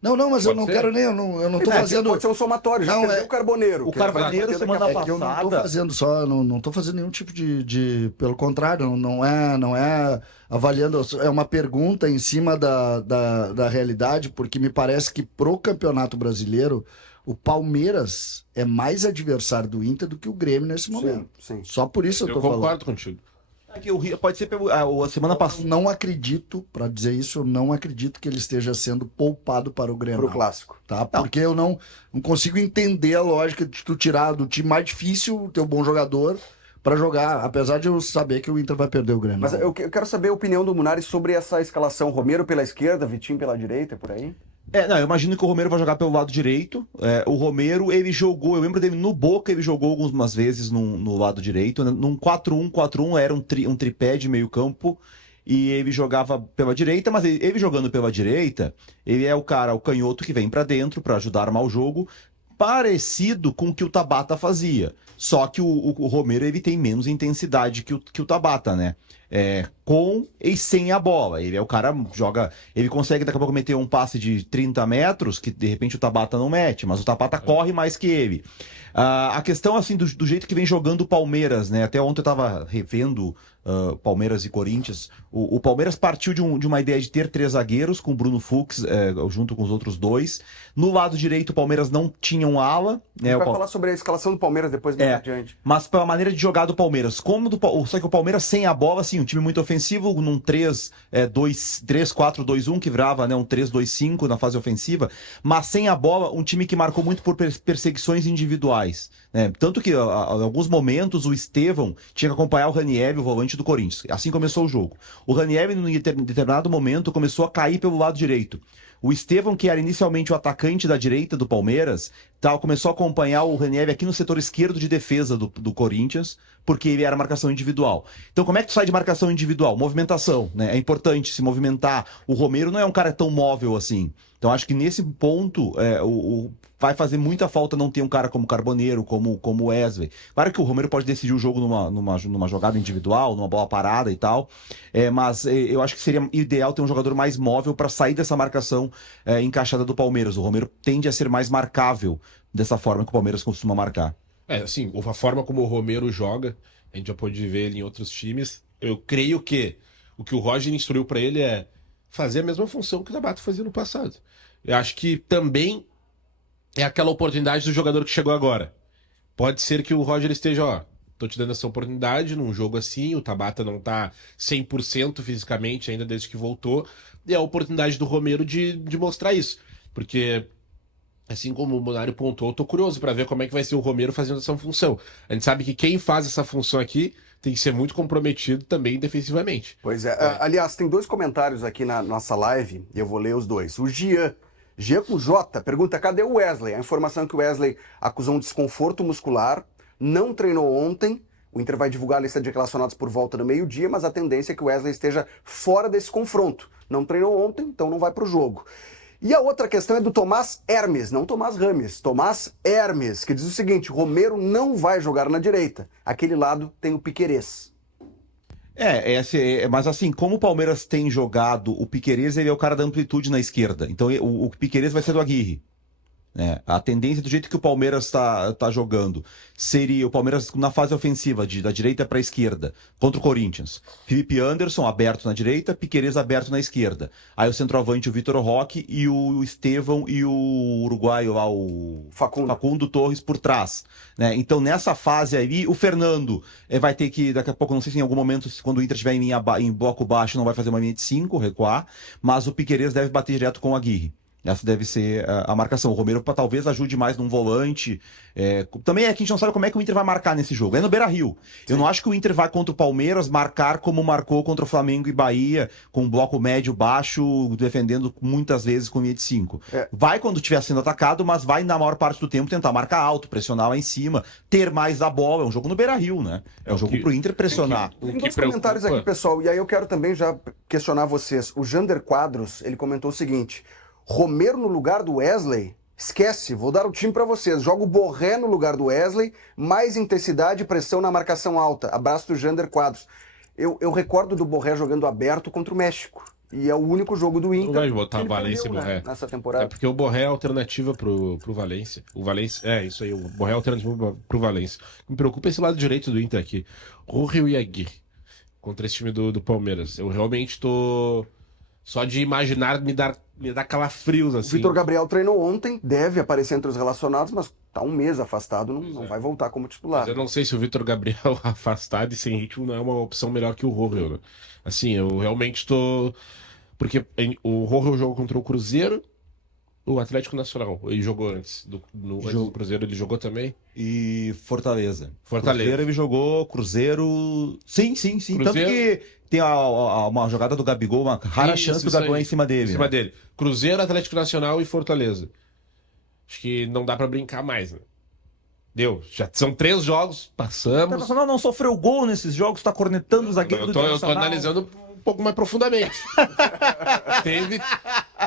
Não, mas eu Pode não ser? quero nem, eu não tô fazendo... Pode ser um somatório, já perdeu o Carboneiro. O Carboneiro, semana É que eu não tô fazendo só, não tô fazendo nenhum tipo de pelo contrário, não é avaliando, é uma pergunta em cima da realidade, porque me parece que pro Campeonato Brasileiro, o Palmeiras é mais adversário do Inter do que o Grêmio nesse momento. Sim. Só por isso eu tô falando. Eu concordo contigo. Pode ser a semana passada. Não acredito, para dizer isso, eu não acredito que ele esteja sendo poupado para o Grenal. Pro clássico. Tá? Porque eu não consigo entender a lógica de tu tirar do time mais difícil, teu bom jogador, para jogar, apesar de eu saber que o Inter vai perder o Grenal. Mas eu quero saber a opinião do Munari sobre essa escalação. Romero pela esquerda, Vitinho pela direita, por aí? Eu imagino que o Romero vai jogar pelo lado direito. O Romero, ele jogou, eu lembro dele no Boca, ele jogou algumas vezes no lado direito. Num 4-1-4-1 era um tripé de meio campo e ele jogava pela direita, mas ele jogando pela direita, ele é o canhoto que vem pra dentro pra ajudar a armar o jogo, parecido com o que o Tabata fazia. Só que o Romero, ele tem menos intensidade que o Tabata, né? Com e sem a bola. Ele é o cara, joga. Ele consegue daqui a pouco meter um passe de 30 metros, que de repente o Tabata não mete, mas o Tabata corre mais que ele. A questão, assim, do jeito que vem jogando o Palmeiras, né? Até ontem eu tava revendo Palmeiras e Corinthians. O Palmeiras partiu de uma ideia de ter 3 zagueiros, com o Bruno Fux junto com os outros 2. No lado direito, o Palmeiras não tinha um ala. A gente vai falar sobre a escalação do Palmeiras depois, mais adiante. Mas pela maneira de jogar do Palmeiras, só que o Palmeiras sem a bola, assim, um time muito ofensivo, num 3-4-2-1, que virava, né, um 3-2-5 na fase ofensiva, mas sem a bola, um time que marcou muito por perseguições individuais. Né? Tanto que, em alguns momentos, o Estevão tinha que acompanhar o Ranieri, o volante do Corinthians. Assim começou o jogo. O Ranieri, em determinado momento, começou a cair pelo lado direito. O Estevão, que era inicialmente o atacante da direita do Palmeiras, começou a acompanhar o Ranieri aqui no setor esquerdo de defesa do Corinthians, porque ele era marcação individual. Então, como é que tu sai de marcação individual? Movimentação, né? É importante se movimentar. O Romero não é um cara tão móvel assim. Então, acho que nesse ponto, vai fazer muita falta não ter um cara como Carboneiro, como o Wesley. Claro que o Romero pode decidir o jogo numa jogada individual, numa bola parada e tal, mas eu acho que seria ideal ter um jogador mais móvel para sair dessa marcação encaixada do Palmeiras. O Romero tende a ser mais marcável dessa forma que o Palmeiras costuma marcar. Assim, a forma como o Romero joga, a gente já pode ver ele em outros times. Eu creio que o Roger instruiu para ele é fazer a mesma função que o Tabata fazia no passado. Eu acho que também é aquela oportunidade do jogador que chegou agora. Pode ser que o Roger esteja, tô te dando essa oportunidade num jogo assim, o Tabata não tá 100% fisicamente ainda desde que voltou, e é a oportunidade do Romero de mostrar isso. Porque, assim como o Munari pontuou, eu tô curioso para ver como é que vai ser o Romero fazendo essa função. A gente sabe que quem faz essa função aqui tem que ser muito comprometido também defensivamente. Pois é. Aliás, tem 2 comentários aqui na nossa live, e eu vou ler os 2. O Gian com J pergunta, cadê o Wesley? A informação é que o Wesley acusou um desconforto muscular, não treinou ontem. O Inter vai divulgar a lista de relacionados por volta do meio-dia, mas a tendência é que o Wesley esteja fora desse confronto. Não treinou ontem, então não vai para o jogo. E a outra questão é do Tomás Hermes, não Tomás Rames, Tomás Hermes, que diz o seguinte, Romero não vai jogar na direita. Aquele lado tem o Piquerez. Mas assim, como o Palmeiras tem jogado, o Piquerez, ele é o cara da amplitude na esquerda. Então o Piquerez vai ser do Aguirre. A tendência do jeito que o Palmeiras está jogando seria o Palmeiras na fase ofensiva, da direita para a esquerda, contra o Corinthians. Felipe Anderson aberto na direita, Piquerez aberto na esquerda. Aí o centroavante, o Vitor Roque, e o Estevão e o uruguaio lá, o Facundo Torres por trás. Né? Então nessa fase aí, o Fernando vai ter que, daqui a pouco, não sei se em algum momento, quando o Inter estiver em bloco baixo, não vai fazer uma linha de 5, recuar, mas o Piquerez deve bater direto com o Aguirre. Essa deve ser a marcação. O Romero talvez ajude mais num volante. Também é que a gente não sabe como é que o Inter vai marcar nesse jogo. É no Beira-Rio. Eu não acho que o Inter vai contra o Palmeiras marcar como marcou contra o Flamengo e Bahia, com um bloco médio baixo, defendendo muitas vezes com linha de 5. Vai quando estiver sendo atacado, mas vai na maior parte do tempo tentar marcar alto, pressionar lá em cima, ter mais a bola. É um jogo no Beira-Rio, né? É um jogo pro Inter pressionar. Tem dois comentários aqui, pessoal, e aí eu quero também já questionar vocês. O Jander Quadros, ele comentou o seguinte: Romero no lugar do Wesley? Esquece, vou dar o time pra vocês. Joga o Borré no lugar do Wesley, mais intensidade e pressão na marcação alta. Abraço do Jander Quadros. Eu recordo do Borré jogando aberto contra o México. E é o único jogo do Inter. Não vai botar que ele Valência e perdeu, Borré. Nessa temporada. É porque o Borré é a alternativa pro Valência. O Valência. Isso aí. O Borré é a alternativa pro Valência. Me preocupa esse lado direito do Inter aqui. Rurrio e Agui. Contra esse time do Palmeiras. Eu realmente tô. Só de imaginar me dá calafrios assim. O Vitor Gabriel treinou ontem, deve aparecer entre os relacionados, mas tá um mês afastado, não vai voltar como titular. Mas eu não sei se o Vitor Gabriel afastado e sem ritmo não é uma opção melhor que o Rorel, né? Assim, eu realmente tô... Porque o Rorel jogou contra o Cruzeiro, o Atlético Nacional. Ele jogou antes. Antes do Cruzeiro ele jogou também? E Fortaleza. Cruzeiro ele jogou, Cruzeiro... Sim. Cruzeiro... Tanto que tem uma jogada do Gabigol, uma rara chance do Gabigol em cima dele. Em cima dele. Cruzeiro, Atlético Nacional e Fortaleza. Acho que não dá pra brincar mais, né? Deu. Já são 3 jogos, passamos. O Internacional não sofreu gol nesses jogos, tá cornetando o zagueiro do Internacional. Eu tô analisando um pouco mais profundamente. Teve...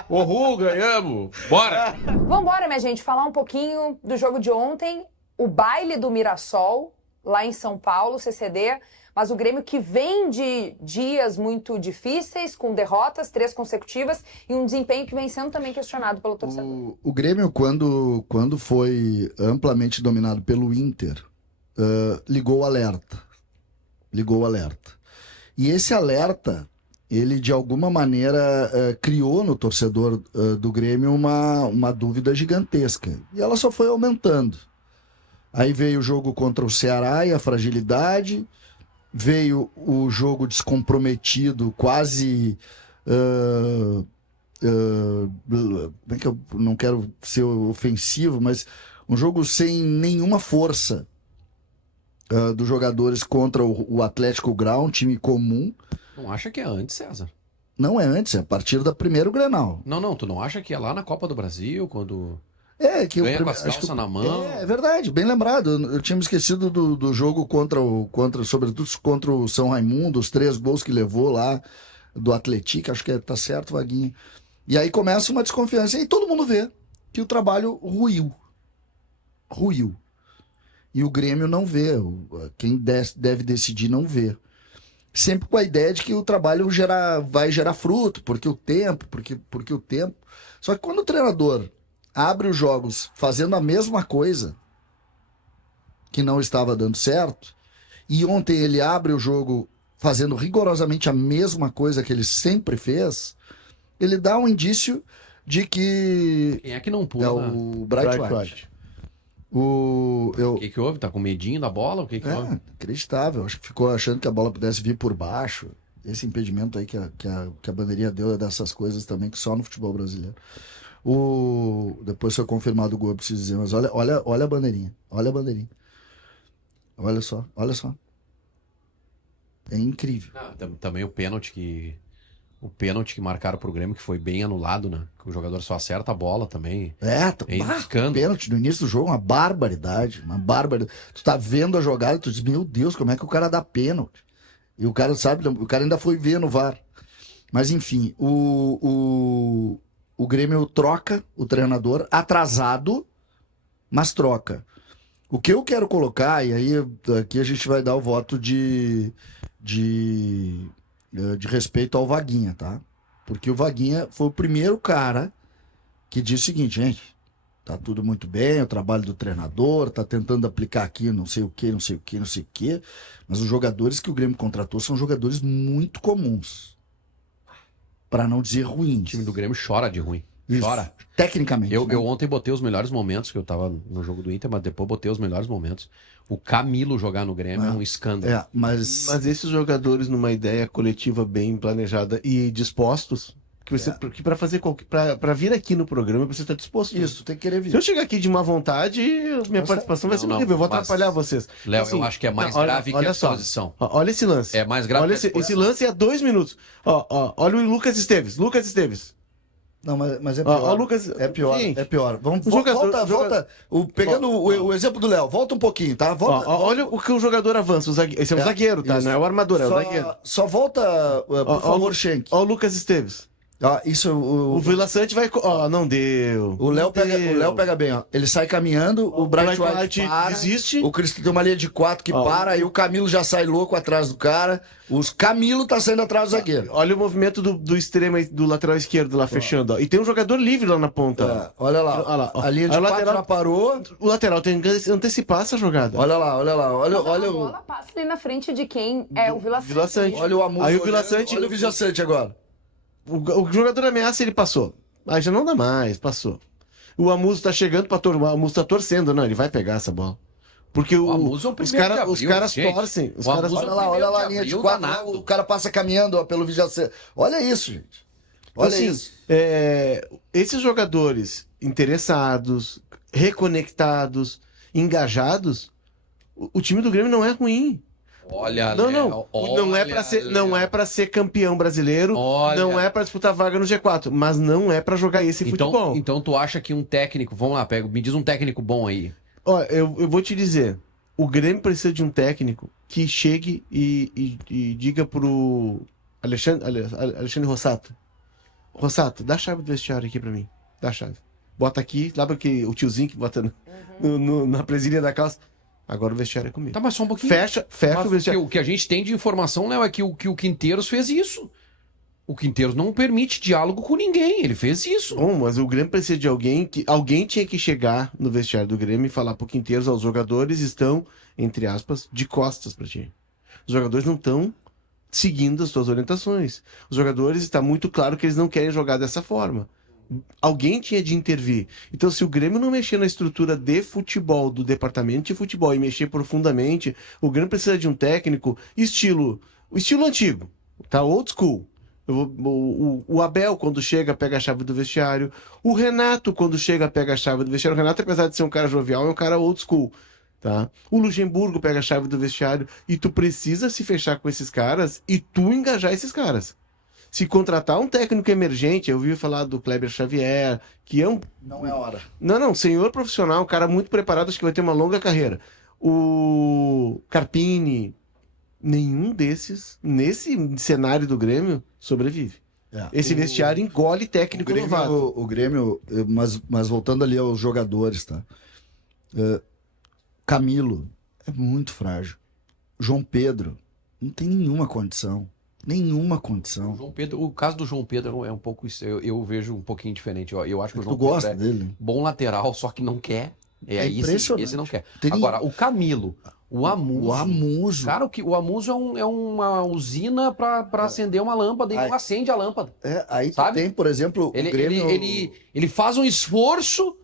Uhul, ganhamos. Bora! Vambora, minha gente, falar um pouquinho do jogo de ontem. O baile do Mirassol, lá em São Paulo, CCD. Mas o Grêmio que vem de dias muito difíceis, com derrotas, 3 consecutivas, e um desempenho que vem sendo também questionado pelo torcedor. O Grêmio, quando foi amplamente dominado pelo Inter, ligou o alerta. E esse alerta, ele de alguma maneira criou no torcedor do Grêmio uma dúvida gigantesca. E ela só foi aumentando. Aí veio o jogo contra o Ceará e a fragilidade... Veio o jogo descomprometido, quase... como é que eu não quero ser ofensivo, mas um jogo sem nenhuma força dos jogadores contra o Atlético Grau, um time comum. Não acha que é antes, César? Não é antes, é a partir da primeiro Grenal. Não, tu não acha que é lá na Copa do Brasil, quando... Que ganha com as calças na mão. É verdade, bem lembrado. Eu tinha me esquecido do jogo sobretudo contra o São Raimundo, os 3 gols que levou lá do Atlético, acho que tá certo, Vaguinho. E aí começa uma desconfiança. E todo mundo vê que o trabalho ruiu. E o Grêmio não vê. Quem deve decidir não vê. Sempre com a ideia de que o trabalho vai gerar fruto, porque o tempo. Só que quando o treinador abre os jogos fazendo a mesma coisa que não estava dando certo, e ontem ele abre o jogo fazendo rigorosamente a mesma coisa que ele sempre fez, ele dá um indício de que... Quem é que não pula? É o Bright White. O que houve? Tá com medinho da bola? O que houve? Inacreditável. Acho que ficou achando que a bola pudesse vir por baixo. Esse impedimento aí que a bandeirinha deu é dessas coisas também que só no futebol brasileiro. Depois foi confirmado o gol, eu preciso dizer, mas olha a bandeirinha. Olha só. É incrível. Também o pênalti que marcaram pro Grêmio, que foi bem anulado, né? Que o jogador só acerta a bola também. Pênalti no início do jogo, uma barbaridade. Tu tá vendo a jogada e tu diz, meu Deus, como é que o cara dá pênalti? E o cara sabe, o cara ainda foi ver no VAR. Mas enfim, o Grêmio troca o treinador, atrasado, mas troca. O que eu quero colocar, e aí aqui a gente vai dar o voto de respeito ao Vaguinha, tá? Porque o Vaguinha foi o primeiro cara que disse o seguinte, gente, tá tudo muito bem, o trabalho do treinador, tá tentando aplicar aqui não sei o que, mas os jogadores que o Grêmio contratou são jogadores muito comuns. Para não dizer ruins. O time do Grêmio chora de ruim. Isso. Chora. Tecnicamente. Eu ontem botei os melhores momentos, que eu tava no jogo do Inter, mas depois botei os melhores momentos. O Camilo jogar no Grêmio é um escândalo. Mas esses jogadores numa ideia coletiva bem planejada e dispostos, que pra fazer para vir aqui no programa você tá disposto. Isso, tem que querer vir. Se eu chegar aqui de má vontade, minha participação vai ser horrível. Eu vou atrapalhar vocês. Léo, Assim, eu acho que é mais olha- grave que olha a só. exposição. Olha esse lance. É mais grave Olha que a esse lance é 2 minutos. Olha o Lucas Esteves. Não, mas é Ó, pior. ó, Lucas- É pior, Gente, é pior. Vamos, o jogador- volta. Pegando o exemplo do Léo, volta um pouquinho, tá? Volta. Olha o que o jogador avança. Esse é um zagueiro, tá? isso. Não é o armador, é o zagueiro. Só volta, por favor, Schenck. Olha o Lucas Esteves. Isso, O Vila Sante vai. Não deu. O Léo Não pega deu. bem, ó. Ele sai caminhando, o Bright Bright White White para, desiste. o Cristo tem uma linha de 4 que Ó, para, aí o Camilo já sai louco atrás do cara. Camilo tá saindo atrás do zagueiro. Olha o movimento do extremo, do lateral esquerdo lá fechando. Ó. E tem um jogador livre lá na ponta. Olha lá, Olha lá, ó. a linha de Aí o 4 lateral- já parou. O lateral tem que antecipar essa jogada. Olha lá, olha Mas a o... bola passa ali na frente de quem é o Vila Vila Sante. Sante. Olha o Amuso. Aí o Vila olhando, Sante- Olha o Vila Sante agora. O jogador ameaça, ele passou. Aí já não dá mais, passou. O Amuso tá chegando o Amuso tá torcendo, não, ele vai pegar essa bola. Porque O Amuso é o os, primeiro de os abril, caras gente. torcem. Os O caras Amuso- Olha lá a linha de abril, 4. danado. O cara passa caminhando ó, pelo Vila Sante. Olha isso, gente. Olha assim, isso. Esses jogadores interessados, reconectados, engajados, o time do Grêmio não é ruim. Olha, Não, Léo, não. olha, Não é para ser campeão brasileiro, Olha. não é para disputar vaga no G4, mas não é para jogar esse futebol. Então tu acha que um técnico, vamos lá, me diz um técnico bom aí. Ó, eu vou te dizer, o Grêmio precisa de um técnico que chegue e diga pro Alexandre Rossato, dá a chave do vestiário aqui pra mim, dá a chave. Bota aqui, lá porque o tiozinho que bota na presilha da calça, agora o vestiário é comigo. Tá, mas só um pouquinho. Fecha Mas o vestiário. o que a gente tem de informação, Léo, é que o Quinteiros fez isso. O Quinteiros não permite diálogo com ninguém, ele fez isso. Bom, mas o Grêmio precisa de alguém tinha que chegar no vestiário do Grêmio e falar pro Quinteiros, os jogadores estão, entre aspas, de costas pra ti. Os jogadores não estão seguindo as tuas orientações. Os jogadores, está muito claro que eles não querem jogar dessa forma. Alguém tinha de intervir. Então, se o Grêmio não mexer na estrutura de futebol, do departamento de futebol, e mexer profundamente, o Grêmio precisa de um técnico estilo antigo, tá? Old school. O Abel, quando chega, pega a chave do vestiário. O Renato, quando chega, pega a chave do vestiário. O Renato, apesar de ser um cara jovial, é um cara old school. Tá? O Luxemburgo pega a chave do vestiário. E tu precisa se fechar com esses caras e tu engajar esses caras. Se contratar um técnico emergente, eu ouvi falar do Kleber Xavier, que é um... Não é hora. Não, senhor profissional, um cara muito preparado, acho que vai ter uma longa carreira. O Carpini, nenhum desses, nesse cenário do Grêmio, sobrevive. Esse vestiário engole técnico novato. O Grêmio, mas voltando ali aos jogadores, tá? Camilo é muito frágil. João Pedro não tem nenhuma condição. Nenhuma condição. O caso do João Pedro é um pouco isso. Eu vejo um pouquinho diferente. Eu acho que o João Tu gosta Pedro é dele? bom lateral, só que não quer. É impressionante. Esse não quer. Tem- Agora, o Camilo, o Amuso. O Amuso. Cara, o Amuso é uma usina pra acender uma lâmpada e não acende a lâmpada. Aí tu Sabe? tem, por exemplo, Ele, o Grêmio... ele faz um esforço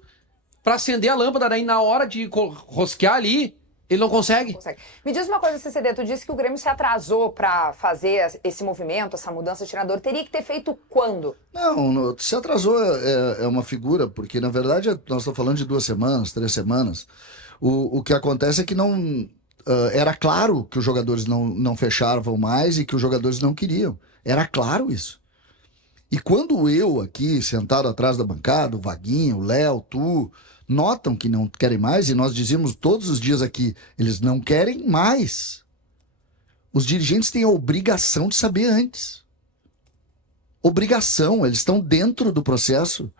pra acender a lâmpada, daí na hora de rosquear ali, ele não consegue. Me diz uma coisa, CCD, tu disse que o Grêmio se atrasou pra fazer esse movimento, essa mudança de treinador. Teria que ter feito quando? Não, se atrasou é uma figura, porque na verdade nós estamos falando de 2 semanas, 3 semanas. O que acontece é que não... era claro que os jogadores não fechavam mais e que os jogadores não queriam. Era claro isso. E quando eu aqui, sentado atrás da bancada, o Vaguinho, o Léo, tu... notam que não querem mais, e nós dizíamos todos os dias aqui, eles não querem mais. Os dirigentes têm a obrigação de saber antes. Obrigação, eles estão dentro do processo.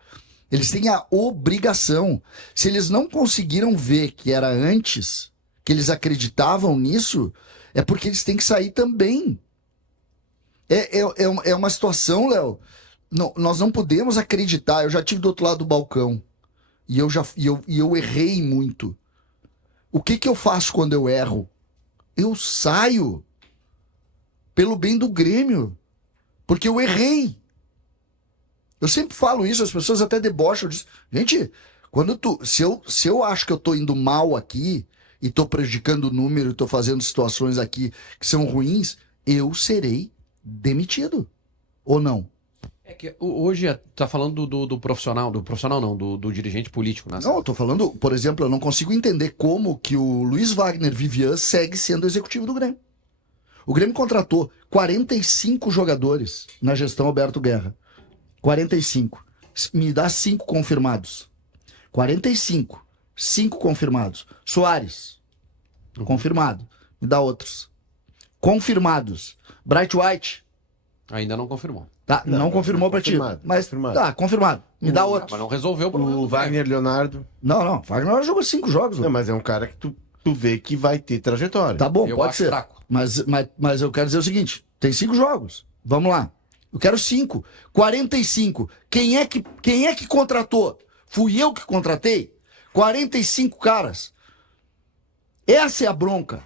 Eles têm a obrigação. Se eles não conseguiram ver que era antes, que eles acreditavam nisso, é porque eles têm que sair também. É uma situação, Léo, nós não podemos acreditar. Eu já estive do outro lado do balcão. E eu errei muito. O que eu faço quando eu erro? Eu saio. Pelo bem do Grêmio. Porque eu errei. Eu sempre falo isso, as pessoas até debocham disso. Gente, se eu acho que eu tô indo mal aqui, e tô prejudicando o número, e tô fazendo situações aqui que são ruins, eu serei demitido. Ou não? É que hoje tá falando do profissional não, do dirigente político, né? Não, eu tô falando, por exemplo, eu não consigo entender como que o Luiz Wagner Vivian segue sendo executivo do Grêmio. O Grêmio contratou 45 jogadores na gestão Alberto Guerra. 45. Me dá 5 confirmados. 45. 5 confirmados. Soares. Confirmado. Me dá outros. Confirmados. Bright White. Ainda não confirmou. Tá, não confirmou pra ti. confirmado, Mas confirmado. tá, confirmado. Me dá outro. Mas não resolveu o problema. O Wagner Leonardo. Não. Wagner jogou 5 jogos. Não, mas é um cara que tu vê que vai ter trajetória. Tá bom, Eu pode acho ser. fraco. Mas eu quero dizer o seguinte: tem 5 jogos. Vamos lá. Eu quero 5. 45. Quem é que contratou? Fui eu que contratei? 45 caras. Essa é a bronca.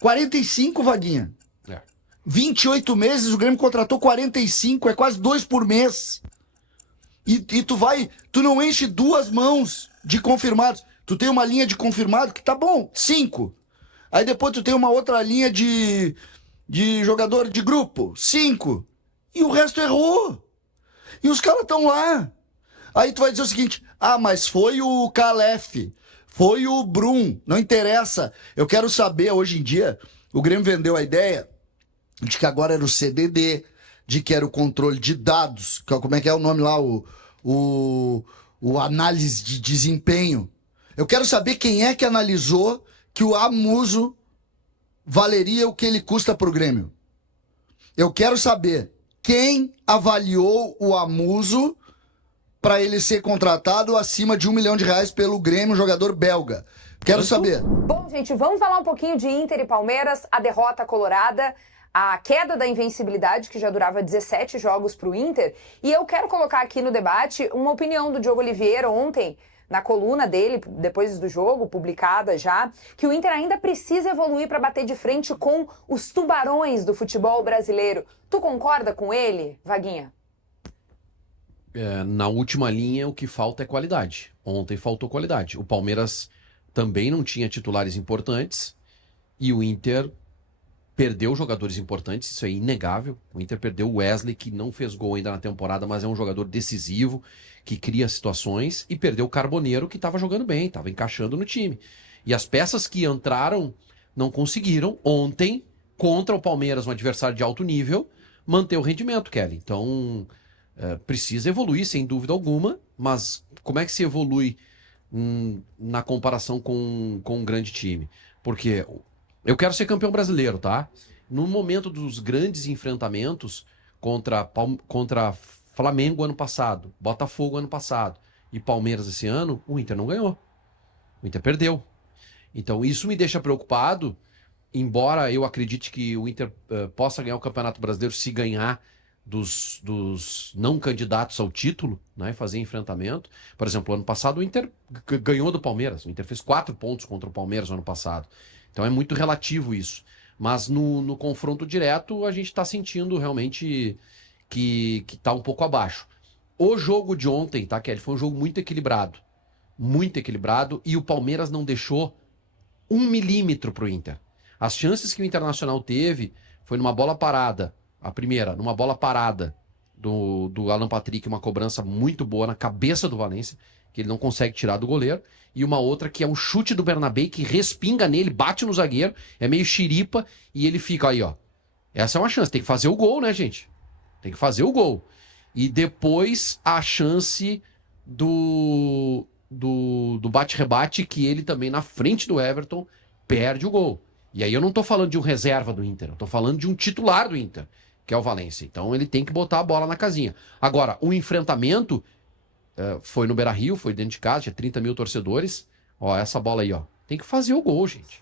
45, Vaguinha. 28 meses, o Grêmio contratou 45, é quase 2 por mês. E tu não enche 2 mãos de confirmados. Tu tem uma linha de confirmado que tá bom, 5. Aí depois tu tem uma outra linha de jogador de grupo, 5. E o resto errou. E os caras estão lá. Aí tu vai dizer o seguinte: mas foi o Calef, foi o Brum, não interessa. Eu quero saber, hoje em dia, o Grêmio vendeu a ideia de que agora era o CDD, de que era o controle de dados, como é que é o nome lá, o análise de desempenho. Eu quero saber quem é que analisou que o Amuso valeria o que ele custa pro Grêmio. Eu quero saber quem avaliou o Amuso para ele ser contratado acima de R$1 milhão pelo Grêmio, um jogador belga. Quero saber. Bom, gente, vamos falar um pouquinho de Inter e Palmeiras, a derrota colorada, a queda da invencibilidade, que já durava 17 jogos para o Inter. E eu quero colocar aqui no debate uma opinião do Diogo Oliveira ontem, na coluna dele, depois do jogo, publicada já, que o Inter ainda precisa evoluir para bater de frente com os tubarões do futebol brasileiro. Tu concorda com ele, Vaguinha? Na última linha, o que falta é qualidade. Ontem faltou qualidade. O Palmeiras também não tinha titulares importantes e o Inter perdeu jogadores importantes, isso é inegável. O Inter perdeu o Wesley, que não fez gol ainda na temporada, mas é um jogador decisivo, que cria situações, e perdeu o Carboneiro, que estava jogando bem, estava encaixando no time. E as peças que entraram não conseguiram, ontem, contra o Palmeiras, um adversário de alto nível, manter o rendimento, Kelly. Então, precisa evoluir, sem dúvida alguma, mas como é que se evolui na comparação com um grande time? Porque eu quero ser campeão brasileiro, tá? No momento dos grandes enfrentamentos contra Flamengo ano passado, Botafogo ano passado e Palmeiras esse ano, o Inter não ganhou. O Inter perdeu. Então isso me deixa preocupado, embora eu acredite que o Inter possa ganhar o Campeonato Brasileiro se ganhar dos não candidatos ao título, né, fazer enfrentamento. Por exemplo, ano passado o Inter ganhou do Palmeiras. O Inter fez 4 pontos contra o Palmeiras no ano passado. Então é muito relativo isso. Mas no confronto direto a gente está sentindo realmente que está um pouco abaixo. O jogo de ontem, tá, Kelly, foi um jogo muito equilibrado. Muito equilibrado. E o Palmeiras não deixou 1 milímetro para o Inter. As chances que o Internacional teve foi numa bola parada. A primeira, numa bola parada do Alan Patrick, uma cobrança muito boa na cabeça do Valencia, que ele não consegue tirar do goleiro. E uma outra que é um chute do Bernabé que respinga nele, bate no zagueiro, é meio xiripa e ele fica aí, ó. Essa é uma chance, tem que fazer o gol, né, gente? Tem que fazer o gol. E depois a chance do bate-rebate, que ele também na frente do Everton perde o gol. E aí eu não tô falando de um reserva do Inter, eu tô falando de um titular do Inter, que é o Valencia. Então ele tem que botar a bola na casinha. Agora, o enfrentamento foi no Beira-Rio, foi dentro de casa, tinha 30 mil torcedores. Ó, essa bola aí, ó. Tem que fazer o gol, gente.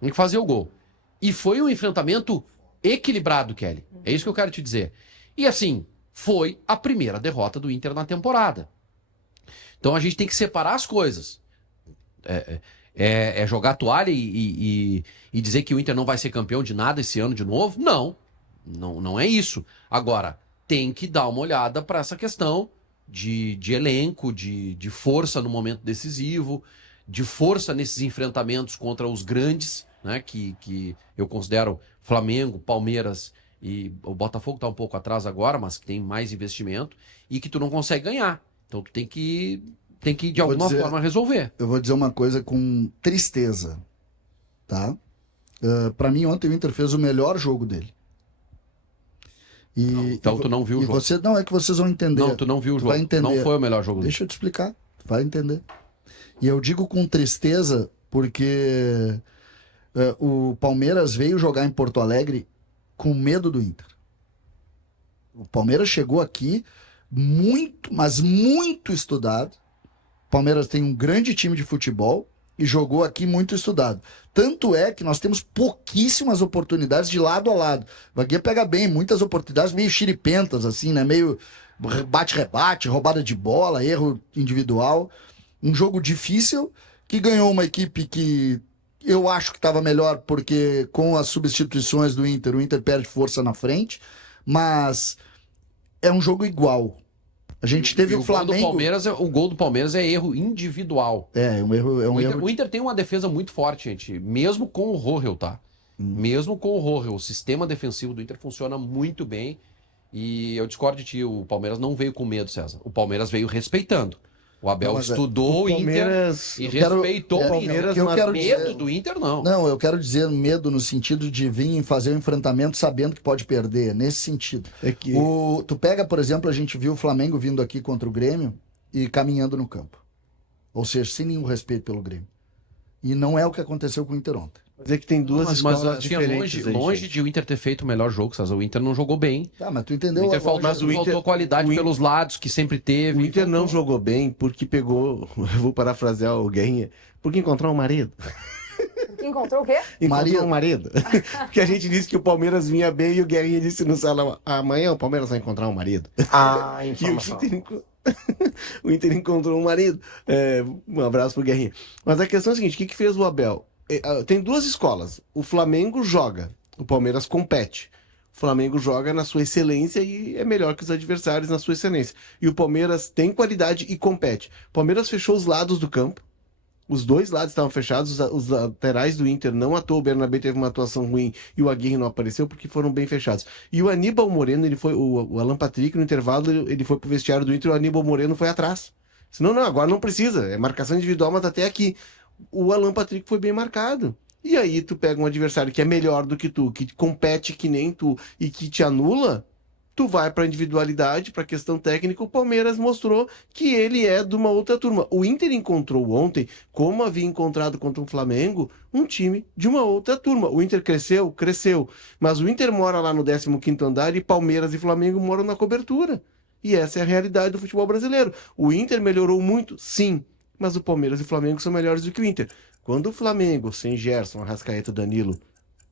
Tem que fazer o gol. E foi um enfrentamento equilibrado, Kelly. É isso que eu quero te dizer. E assim, foi a primeira derrota do Inter na temporada. Então a gente tem que separar as coisas. Jogar a toalha e dizer que o Inter não vai ser campeão de nada esse ano de novo? Não é isso. Agora, tem que dar uma olhada para essa questão de elenco, de força no momento decisivo, de força nesses enfrentamentos contra os grandes, né, que eu considero Flamengo, Palmeiras e o Botafogo tá um pouco atrás agora, mas que tem mais investimento, e que tu não consegue ganhar. Então tu tem que de alguma forma resolver. Eu vou dizer uma coisa com tristeza, tá? Pra mim, ontem o Inter fez o melhor jogo dele. Então tu não viu o jogo. Não, é que vocês vão entender. Não, tu não viu o jogo. Vai entender. Não foi o melhor jogo dele. Deixa eu te explicar, tu vai entender. E eu digo com tristeza porque o Palmeiras veio jogar em Porto Alegre com medo do Inter. O Palmeiras chegou aqui muito, mas muito estudado. O Palmeiras tem um grande time de futebol e jogou aqui muito estudado. Tanto é que nós temos pouquíssimas oportunidades de lado a lado. O Vaguinha pega bem, muitas oportunidades meio xiripentas, assim, né? Meio bate-rebate, roubada de bola, erro individual. Um jogo difícil que ganhou uma equipe que eu acho que estava melhor porque com as substituições do Inter, o Inter perde força na frente, mas é um jogo igual. A gente teve o Flamengo... O gol do Palmeiras é erro individual. É um erro... O Inter tem uma defesa muito forte, gente. Mesmo com o Rohel, tá? Mesmo com o Rohel. O sistema defensivo do Inter funciona muito bem. E eu discordo de ti. O Palmeiras não veio com medo, César. O Palmeiras veio respeitando. O Abel estudou o Inter e respeitou o Palmeiras. Medo do Inter, não. Não, eu quero dizer medo no sentido de vir fazer o enfrentamento sabendo que pode perder. Nesse sentido. Tu pega, por exemplo, a gente viu o Flamengo vindo aqui contra o Grêmio e caminhando no campo. Ou seja, sem nenhum respeito pelo Grêmio. E não é o que aconteceu com o Inter ontem. Mas é que tem duas escolas diferentes. Longe de o Inter ter feito o melhor jogo, César. O Inter não jogou bem. Tá, mas tu entendeu? O Inter faltou qualidade pelos lados, que sempre teve. O Inter não jogou bem porque pegou, eu vou parafrasear o Guerrinha, porque encontrou um marido. Encontrou o quê? Encontrou um marido. Porque a gente disse que o Palmeiras vinha bem e o Guerrinha disse no salão, amanhã o Palmeiras vai encontrar um marido. O Inter encontrou um marido. Um abraço pro Guerrinha. Mas a questão é a seguinte, o que fez o Abel? Tem duas escolas. O Flamengo joga, o Palmeiras compete. O Flamengo joga na sua excelência e é melhor que os adversários na sua excelência. E o Palmeiras tem qualidade e compete. O Palmeiras fechou os lados do campo. Os dois lados estavam fechados. Os laterais do Inter não atuou. O Bernabé teve uma atuação ruim e o Aguirre não apareceu porque foram bem fechados. E o Aníbal Moreno, o Alan Patrick, no intervalo, ele foi pro vestiário do Inter e o Aníbal Moreno foi atrás. Senão, não, agora não precisa. É marcação individual, mas até aqui. O Alan Patrick foi bem marcado. E aí tu pega um adversário que é melhor do que tu, que compete que nem tu e que te anula, tu vai pra individualidade, pra questão técnica. O Palmeiras mostrou que ele é de uma outra turma. O Inter encontrou ontem, como havia encontrado contra o Flamengo, um time de uma outra turma. O Inter cresceu? Cresceu. Mas o Inter mora lá no 15º andar e Palmeiras e Flamengo moram na cobertura. E essa é a realidade do futebol brasileiro. O Inter melhorou muito? Sim. Mas o Palmeiras e o Flamengo são melhores do que o Inter. Quando o Flamengo, sem Gerson, Arrascaeta, Danilo,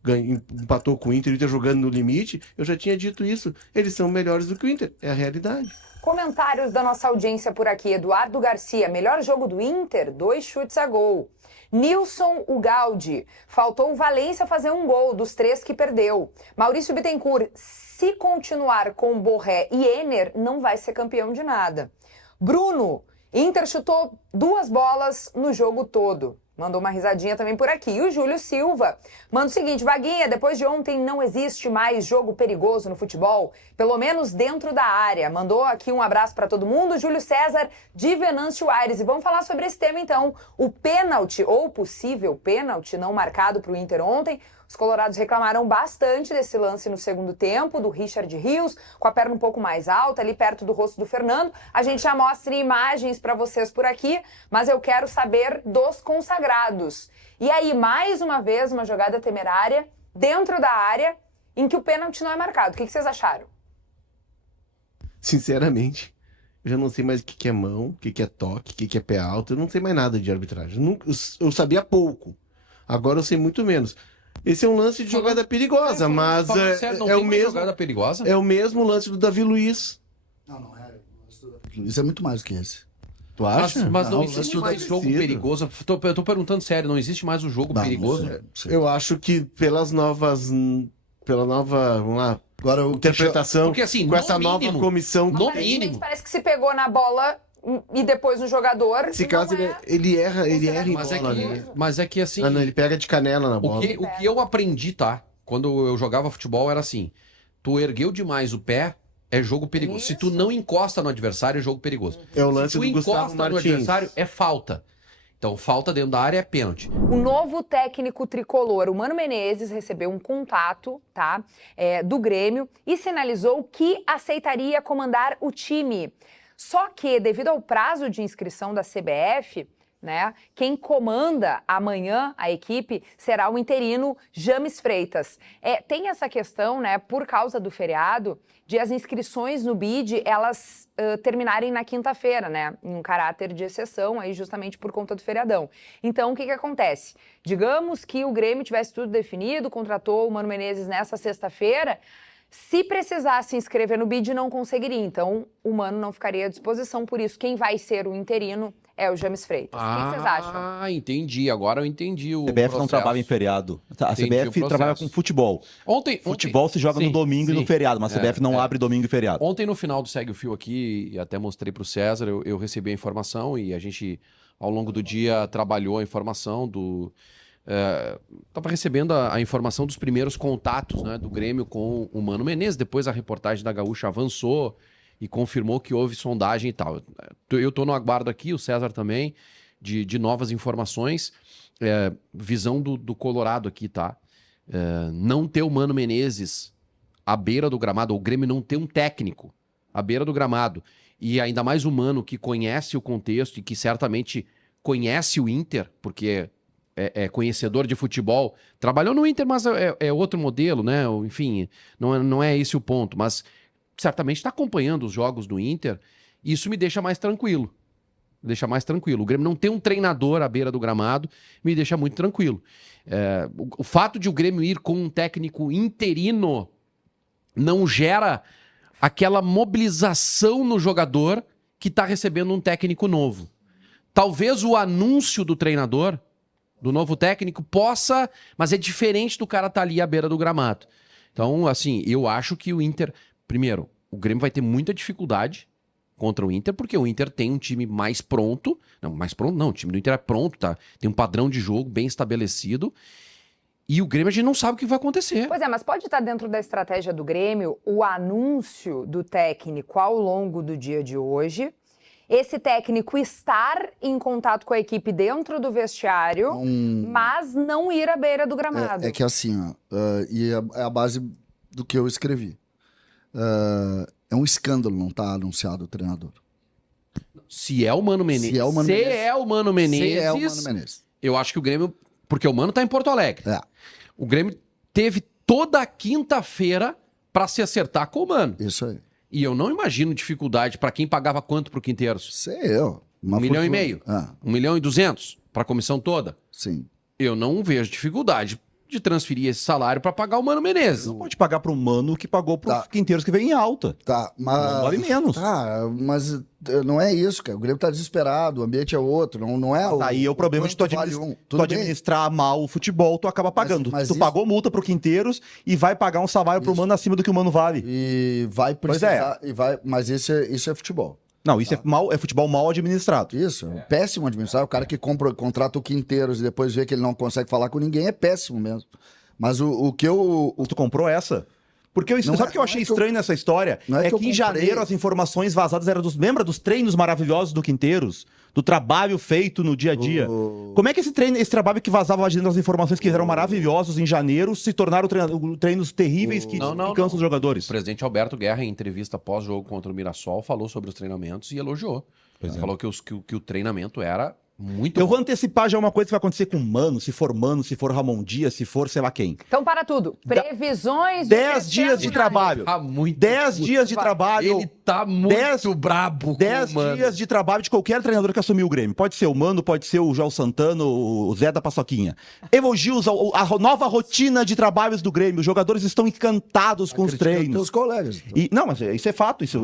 empatou com o Inter jogando no limite, eu já tinha dito isso. Eles são melhores do que o Inter. É a realidade. Comentários da nossa audiência por aqui. Eduardo Garcia, melhor jogo do Inter, 2 chutes a gol. Nilson Ugaldi, faltou o Valência fazer um gol dos 3 que perdeu. Maurício Bittencourt, se continuar com Borré e Ener, não vai ser campeão de nada. Bruno, Inter chutou 2 bolas no jogo todo. Mandou uma risadinha também por aqui. E o Júlio Silva manda o seguinte: Vaguinha, depois de ontem não existe mais jogo perigoso no futebol, pelo menos dentro da área. Mandou aqui um abraço para todo mundo. Júlio César de Venâncio Aires. E vamos falar sobre esse tema então. O pênalti, ou possível pênalti não marcado para o Inter ontem. Os colorados reclamaram bastante desse lance no segundo tempo, do Richard Rios, com a perna um pouco mais alta, ali perto do rosto do Fernando. A gente já mostra imagens para vocês por aqui, mas eu quero saber dos consagrados. E aí, mais uma vez, uma jogada temerária dentro da área em que o pênalti não é marcado. O que vocês acharam? Sinceramente, eu já não sei mais o que é mão, o que é toque, o que é pé alto. Eu não sei mais nada de arbitragem. Eu sabia pouco. Agora eu sei muito menos. Esse é um lance de jogada perigosa, mas é o mesmo. Jogada perigosa? É o mesmo lance do Davi Luiz. Não é. Isso é muito mais do que esse. Tu acha? Mas não existe mais jogo perigoso. Eu tô perguntando sério, não existe mais o jogo perigoso? Eu acho que pela nova, vamos lá, agora interpretação, porque, assim, com essa nova comissão. No mínimo. Parece que se pegou na bola e depois no jogador. Nesse caso, ele erra em bola, mas é que assim. Não, ele pega de canela na bola. O que eu aprendi, tá? Quando eu jogava futebol era assim: Tu ergueu demais o pé, é jogo perigoso. Se tu não encosta no adversário, é jogo perigoso. É o lance Se tu do Gustavo encosta no Martins. adversário, é falta. Então, falta dentro da área é pênalti. O novo técnico tricolor, o Mano Menezes, recebeu um contato, tá, do Grêmio e sinalizou que aceitaria comandar o time. Só que, devido ao prazo de inscrição da CBF, né, quem comanda amanhã a equipe será o interino James Freitas. Tem essa questão, né, por causa do feriado, de as inscrições no BID, elas terminarem na quinta-feira, né, em um caráter de exceção, aí justamente por conta do feriadão. Então, o que acontece? Digamos que o Grêmio tivesse tudo definido, contratou o Mano Menezes nessa sexta-feira, se precisasse se inscrever no BID, não conseguiria. Então, o Mano não ficaria à disposição. Por isso, quem vai ser o interino é o James Freitas. O que vocês acham? Ah, entendi. Agora eu entendi o A CBF não processo. trabalha em feriado. A Entendi CBF o trabalha processo. com futebol. Futebol se joga sim, no domingo e sim. no feriado, mas a CBF não abre domingo e feriado. Ontem, no final do Segue o Fio aqui, e até mostrei pro César, eu recebi a informação e a gente, ao longo do dia, trabalhou a informação do... Estava recebendo a informação dos primeiros contatos, né, do Grêmio com o Mano Menezes. Depois a reportagem da Gaúcha avançou e confirmou que houve sondagem e tal. Eu estou no aguardo aqui, o César também, de novas informações. Visão do Colorado aqui, tá? Não ter o Mano Menezes à beira do gramado, ou o Grêmio não ter um técnico à beira do gramado, e ainda mais o Mano que conhece o contexto e que certamente conhece o Inter, porque é conhecedor de futebol, trabalhou no Inter, mas é outro modelo, né? Enfim, não é esse o ponto, mas certamente está acompanhando os jogos do Inter, e isso me deixa mais tranquilo. O Grêmio não ter um treinador à beira do gramado me deixa muito tranquilo. O fato de o Grêmio ir com um técnico interino não gera aquela mobilização no jogador que está recebendo um técnico novo. Talvez o anúncio do treinador, do novo técnico, possa, mas é diferente do cara estar ali à beira do gramado. Então, assim, eu acho que o Inter... Primeiro, o Grêmio vai ter muita dificuldade contra o Inter, porque o Inter tem um time mais pronto. Não, o time do Inter é pronto, tá? Tem um padrão de jogo bem estabelecido. E o Grêmio a gente não sabe o que vai acontecer. Pois é, mas pode estar dentro da estratégia do Grêmio o anúncio do técnico ao longo do dia de hoje, esse técnico estar em contato com a equipe dentro do vestiário, mas não ir à beira do gramado. É que assim, e é a base do que eu escrevi. É um escândalo não estar anunciado o treinador. Se é o Mano Menezes, eu acho que o Grêmio... Porque o Mano tá em Porto Alegre. O Grêmio teve toda a quinta-feira para se acertar com o Mano. Isso aí. E eu não imagino dificuldade para quem pagava quanto pro Quinteiros? Sei eu. 1,5 milhão. 1,2 milhão para a comissão toda? Sim. Eu não vejo dificuldade de transferir esse salário para pagar o Mano Menezes. Não pode pagar pro Mano que pagou pro Quinteiros que vem em alta. Tá, mas... Não vale menos. Tá, mas não é isso, cara. O Grêmio tá desesperado, o ambiente é outro, não é Mas aí é o problema de tu administrar mal o futebol, tu acaba pagando. Mas tu isso... pagou multa pro Quinteiros e vai pagar um salário pro Mano acima do que o Mano vale. E vai precisar... Mas isso é futebol. Não, isso é futebol mal administrado. Isso, péssimo administrado. O cara que contrata o Quinteiros e depois vê que ele não consegue falar com ninguém é péssimo mesmo. Mas o que eu... Tu comprou essa? Porque sabe o que eu achei estranho nessa história? É que em janeiro as informações vazadas eram lembra dos treinos maravilhosos do Quinteiros? Do trabalho feito no dia a dia? Como é que esse trabalho que vazava lá de dentro das informações que eram maravilhosos em janeiro se tornaram treinos terríveis que cansam os jogadores? O presidente Alberto Guerra, em entrevista pós-jogo contra o Mirassol, falou sobre os treinamentos e elogiou. Falou que o treinamento era muito bom. Vou antecipar já uma coisa que vai acontecer com o Mano, se for Ramon Dias, se for sei lá quem. Então, para tudo. Previsões... 10 dias de trabalho. 10 dias de trabalho. Ele tá muito brabo com 10 o Mano. dias de trabalho de qualquer treinador que assumiu o Grêmio. Pode ser o Mano, pode ser o João Santana, o Zé da Paçoquinha. Elogios a nova rotina de trabalhos do Grêmio. Os jogadores estão encantados com os treinos. Teus colegas. Não, mas isso é fato, isso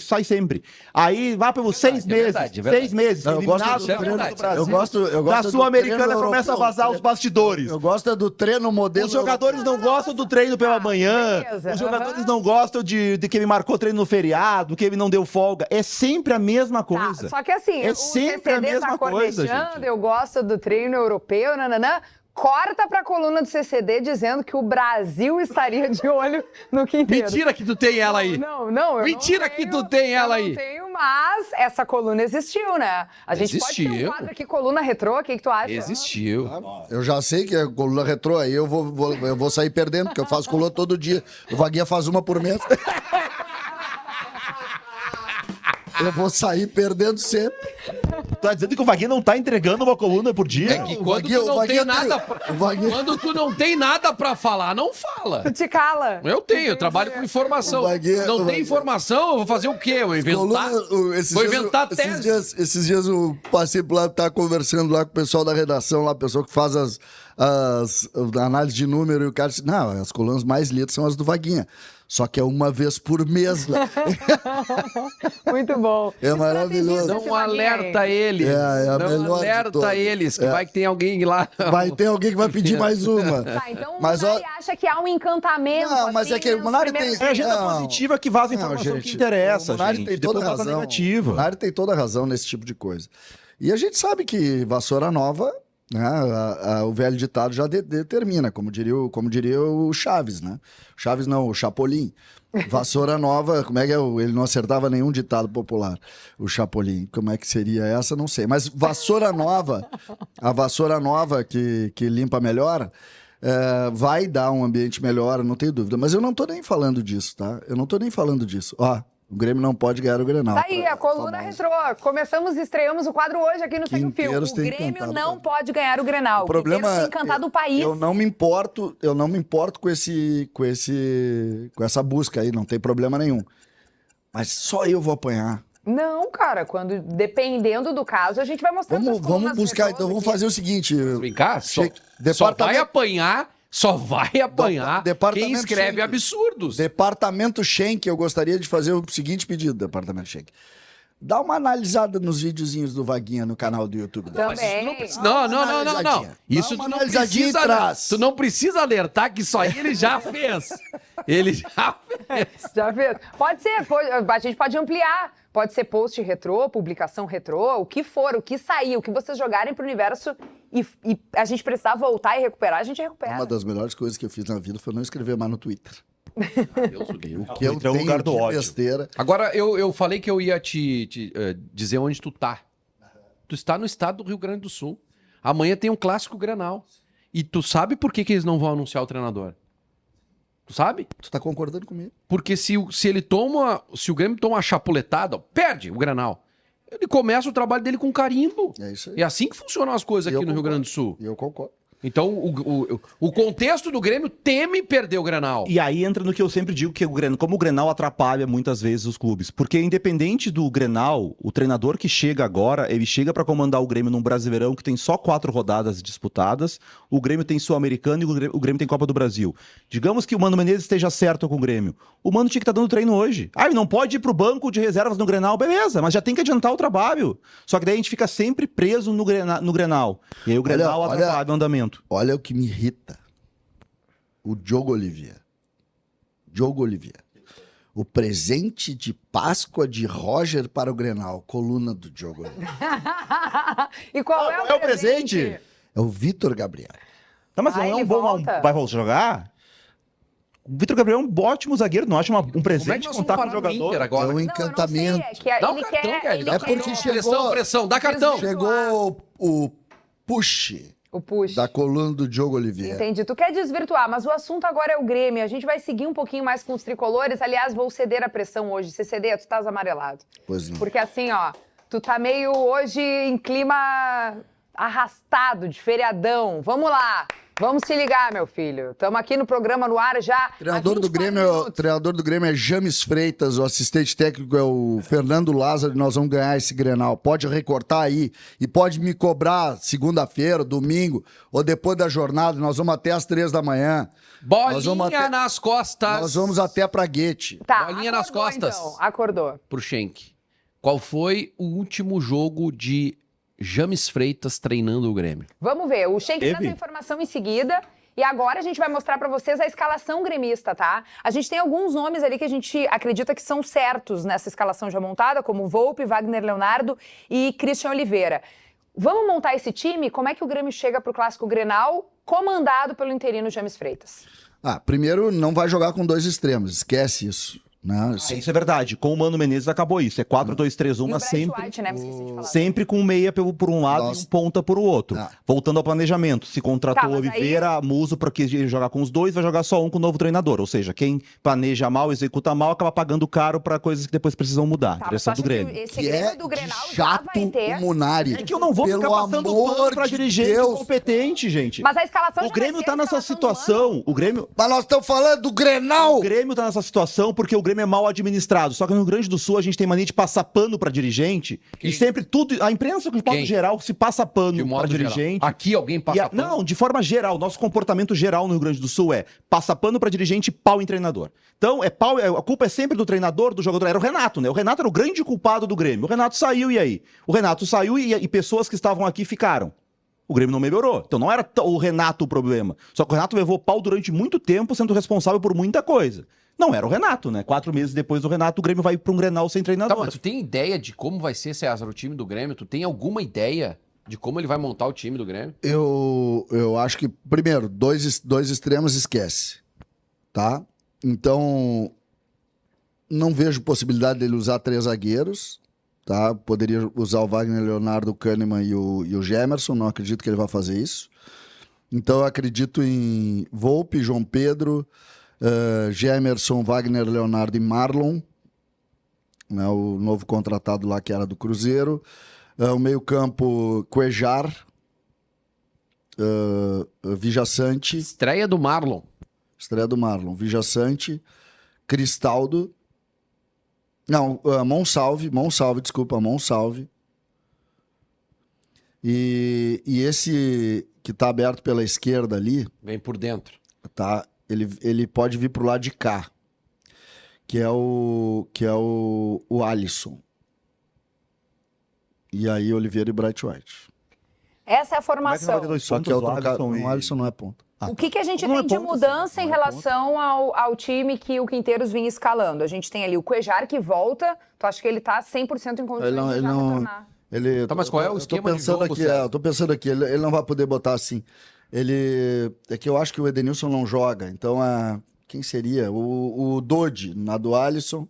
sai sempre. Aí vai pelos 6 meses. 6 meses. Não, eliminados do Brasil. Eu gosto da Sul-Americana começa a vazar os bastidores. Eu gosto do treino modelo. Os jogadores não gostam do treino pela manhã. Beleza. Os jogadores não gostam de que ele marcou treino no feriado, que ele não deu folga. É sempre a mesma coisa. Só que assim, é o sempre a CCD mesma tá coisa, cornetando, gente. eu gosto do treino europeu, nananã. Corta pra coluna do CCD dizendo que o Brasil estaria de olho no Quinteiro. Mentira que tu tem ela aí. Não. Mentira que tu tem ela aí. Eu não tenho, mas essa coluna existiu, né? A gente pode ter um Existiu. quadro aqui, coluna retrô, o que tu acha? Existiu. Eu já sei que é coluna retrô, aí eu vou sair perdendo, porque eu faço coluna todo dia. O Vaguinha faz uma por mês. Eu vou sair perdendo sempre. Tá dizendo que o Vaguinha não tá entregando uma coluna por dia? É que quando tu não tem nada quando tu não tem nada pra falar, não fala. Tu te cala. Eu tenho, eu trabalho com informação. Não tem informação, eu vou fazer o quê? Eu vou inventar? Vou inventar tese. Esses dias eu passei por lá, tava conversando lá com o pessoal da redação, lá, o pessoal que faz as análises de número, e o cara disse, não, as colunas mais lidas são as do Vaguinha. Só que é uma vez por mês. Né? Muito bom. É maravilhoso. Não alerta eles. A não melhor de alerta todas. eles, que vai que tem alguém lá. Vai ter alguém que vai pedir mais uma. Tá, então Mas, o Munari acha que há um encantamento. Não, mas assim, é que o Munari tem... É a agenda positiva que vaza a informação que interessa, O Munari gente. tem toda Depois a vaza razão. negativa. O Munari tem toda a razão nesse tipo de coisa. E a gente sabe que vassoura nova, né, o velho ditado já determina, como diria o Chaves, né? Chaves não, o Chapolin. Vassoura nova, como é que é? Ele não acertava nenhum ditado popular, o Chapolin. Como é que seria essa? Não sei. Mas vassoura nova, a vassoura nova que limpa melhor, vai dar um ambiente melhor, não tenho dúvida. Mas eu não tô nem falando disso, tá? Eu não tô nem falando disso. Ó, o Grêmio não pode ganhar o Grenal. Tá aí, a coluna retrô. Começamos e estreamos o quadro hoje aqui no Segue o Fio. Quinteiros O tem Grêmio encantado, não pode ganhar o Grenal. O problema Quinteiros tem encantado o país. Eu não me importo com essa busca aí, não tem problema nenhum. Mas só eu vou apanhar. Não, cara, dependendo do caso, a gente vai mostrar Vamos buscar, então vamos fazer o seguinte. Vem cá, só vai apanhar. Só vai apanhar quem escreve Schenck. absurdos. Departamento Schenck, eu gostaria de fazer o seguinte pedido, Departamento Schenck. Dá uma analisada nos videozinhos do Vaguinha no canal do YouTube. Também. Não. Isso tu não precisa. Tu não precisa alertar que isso aí ele já fez. Ele já fez. Já fez. Pode ser, a gente pode ampliar. Pode ser post retrô, publicação retrô, o que for, o que sair, o que vocês jogarem pro universo e a gente precisar voltar e recuperar, a gente recupera. Uma das melhores coisas que eu fiz na vida foi não escrever mais no Twitter. O que eu tenho de besteira. Agora, eu falei que eu ia te dizer onde tu tá. Tu está no estado do Rio Grande do Sul. Amanhã tem um clássico Grenal. E tu sabe por que eles não vão anunciar o treinador? Tu sabe? Tu tá concordando comigo? Porque se o Grêmio toma uma chapuletada, perde o Grenal. Ele começa o trabalho dele com carimbo. É isso aí. É assim que funcionam as coisas aqui no Rio Grande do Sul. E eu concordo. Então, o contexto do Grêmio teme perder o Grenal. E aí entra no que eu sempre digo, que como o Grenal atrapalha muitas vezes os clubes. Porque independente do Grenal, o treinador que chega agora, ele chega para comandar o Grêmio num Brasileirão que tem só 4 rodadas disputadas, o Grêmio tem Sul-Americano e o Grêmio tem Copa do Brasil. Digamos que o Mano Menezes esteja certo com o Grêmio. O Mano tinha que estar dando treino hoje. Ele não pode ir pro banco de reservas no Grenal, beleza, mas já tem que adiantar o trabalho. Só que daí a gente fica sempre preso no Grenal. E aí o Grenal atrapalha o andamento. Olha o que me irrita. O Diogo Oliveira. O presente de Páscoa de Roger para o Grenal. Coluna do Diogo Oliveira. E qual é o presente? É o Vitor Gabriel. Tá, mas não é um bom... Vai voltar a jogar? O Vitor Gabriel é um ótimo zagueiro, não acha um presente contar com o jogador? É um encantamento. Dá um cartão, Kelly. É porque chegou... Pressão, dá cartão. Chegou o push. O push. Da coluna do Diogo Oliveira. Entendi. Tu quer desvirtuar, mas o assunto agora é o Grêmio. A gente vai seguir um pouquinho mais com os tricolores. Aliás, vou ceder a pressão hoje. CCD, tu estás amarelado. Pois não. Porque assim, ó, tu tá meio hoje em clima arrastado, de feriadão. Vamos lá. Vamos se ligar, meu filho. Estamos aqui no programa no ar já. Treinador do Grêmio é James Freitas, o assistente técnico é o Fernando Lázaro, e nós vamos ganhar esse Grenal. Pode recortar aí e pode me cobrar segunda-feira, domingo, ou depois da jornada, nós vamos até às 3 da manhã. Bolinha nas costas. Nós vamos até pra Guete. Tá, bolinha nas costas. Então, acordou. Pro Schenck. Qual foi o último jogo de James Freitas treinando o Grêmio? Vamos ver, o Schenck traz a informação em seguida e agora a gente vai mostrar pra vocês a escalação gremista, tá? A gente tem alguns nomes ali que a gente acredita que são certos nessa escalação já montada, como Volpe, Wagner Leonardo e Christian Oliveira. Vamos montar esse time? Como é que o Grêmio chega pro Clássico Grenal, comandado pelo interino James Freitas? Primeiro, não vai jogar com 2 extremos, esquece isso. Né? Isso é verdade. Com o Mano Menezes acabou isso. É 4-2-3-1, mas sempre, White, né? Esqueci de falar. sempre com um meia por um lado e um ponta por o outro. Voltando ao planejamento, se contratou mas Oliveira, Muso para que jogar com os dois, vai jogar só um com o novo treinador. Ou seja, quem planeja mal, executa mal, acaba pagando caro para coisas que depois precisam mudar. Direção do Grêmio. Esse Grêmio do Grenal chato já vai ter. o Munari. É que eu não vou Pelo ficar passando amor pano pra de dirigente Deus. incompetente, gente. Mas a escalação O já Grêmio vai ser tá a nessa escalação do ano. situação. O Grêmio. Mas nós estamos falando do Grenal! O Grêmio tá nessa situação porque o Grêmio é mal administrado. Só que no Rio Grande do Sul a gente tem mania de passar pano pra dirigente. E sempre tudo. A imprensa, de modo geral, se passa pano pra dirigente. Aqui alguém passa pano? Não, de forma geral. Nosso comportamento geral no Rio Grande do Sul é passa pano pra dirigente e pau em treinador. Então, a culpa é sempre do treinador, do jogador. Era o Renato, né? O Renato era o grande culpado do Grêmio. O Renato saiu, e aí? O Renato saiu e pessoas que estavam aqui ficaram. O Grêmio não melhorou. Então não era o Renato o problema. Só que o Renato levou pau durante muito tempo sendo responsável por muita coisa. Não era o Renato, né? 4 meses depois do Renato, o Grêmio vai para um Grenal sem treinador. Tá, mas tu tem ideia de como vai ser, César, o time do Grêmio? Tu tem alguma ideia de como ele vai montar o time do Grêmio? Eu acho que, primeiro, dois extremos esquece. Tá? Então, não vejo possibilidade dele usar 3 zagueiros. Tá? Poderia usar o Wagner Leonardo, o Kahneman e o Gemerson. Não acredito que ele vá fazer isso. Então, eu acredito em Volpe, João Pedro, Gemerson, Wagner Leonardo e Marlon. Né? O novo contratado lá que era do Cruzeiro. O meio-campo, Cuejar, Vijaçante. Estreia do Marlon. Vijaçante, Cristaldo. Não, Monsalve. E esse que tá aberto pela esquerda ali. Vem por dentro. Tá, ele pode vir pro lado de cá. Que é o Alisson. E aí, Oliveira e Bright White. Essa é a formação. Só que o Alisson não é ponta. O que a gente tem de mudança em relação ao time que o Quinteiros vinha escalando? A gente tem ali o Cuejar que volta. Tu acha que ele tá 100% em condições de já retornar? Tá, mas qual é o esquema de jogo, eu tô pensando aqui, ele não vai poder botar assim. É que eu acho que o Edenilson não joga. Então, quem seria? O Dodi, na do Alisson.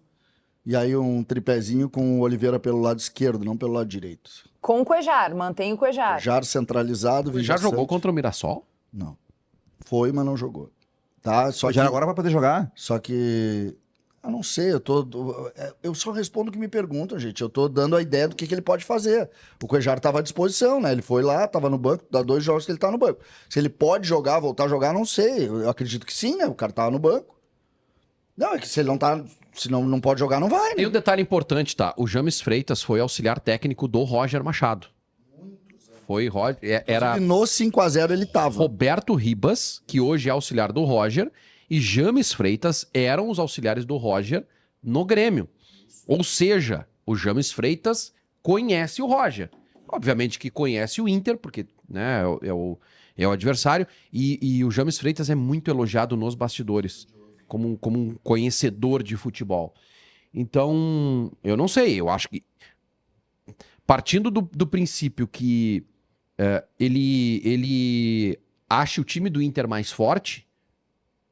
E aí um tripézinho com o Oliveira pelo lado esquerdo, não pelo lado direito. Com o Cuejar, mantém o Cuejar. Cuejar centralizado. Já jogou contra o Mirassol? Não. Foi, mas não jogou. Tá? Só já agora vai poder jogar? Só que... Eu não sei, eu só respondo o que me perguntam, gente. Eu tô dando a ideia do que ele pode fazer. O Cuejar estava à disposição, né? Ele foi lá, estava no banco, dá 2 jogos que ele tá no banco. Se ele pode jogar, voltar a jogar, não sei. Eu acredito que sim, né? O cara tava no banco. Não, é que se ele não tá... Se não pode jogar, não vai, né? Tem um detalhe importante, tá? O James Freitas foi auxiliar técnico do Roger Machado. Foi Roger... Era... No 5-0 ele tava. Roberto Ribas, que hoje é auxiliar do Roger, e James Freitas eram os auxiliares do Roger no Grêmio. Ou seja, o James Freitas conhece o Roger. Obviamente que conhece o Inter, porque né, é o adversário. E o James Freitas é muito elogiado nos bastidores, como um conhecedor de futebol. Então, eu não sei, eu acho que... Partindo do princípio que ele acha o time do Inter mais forte,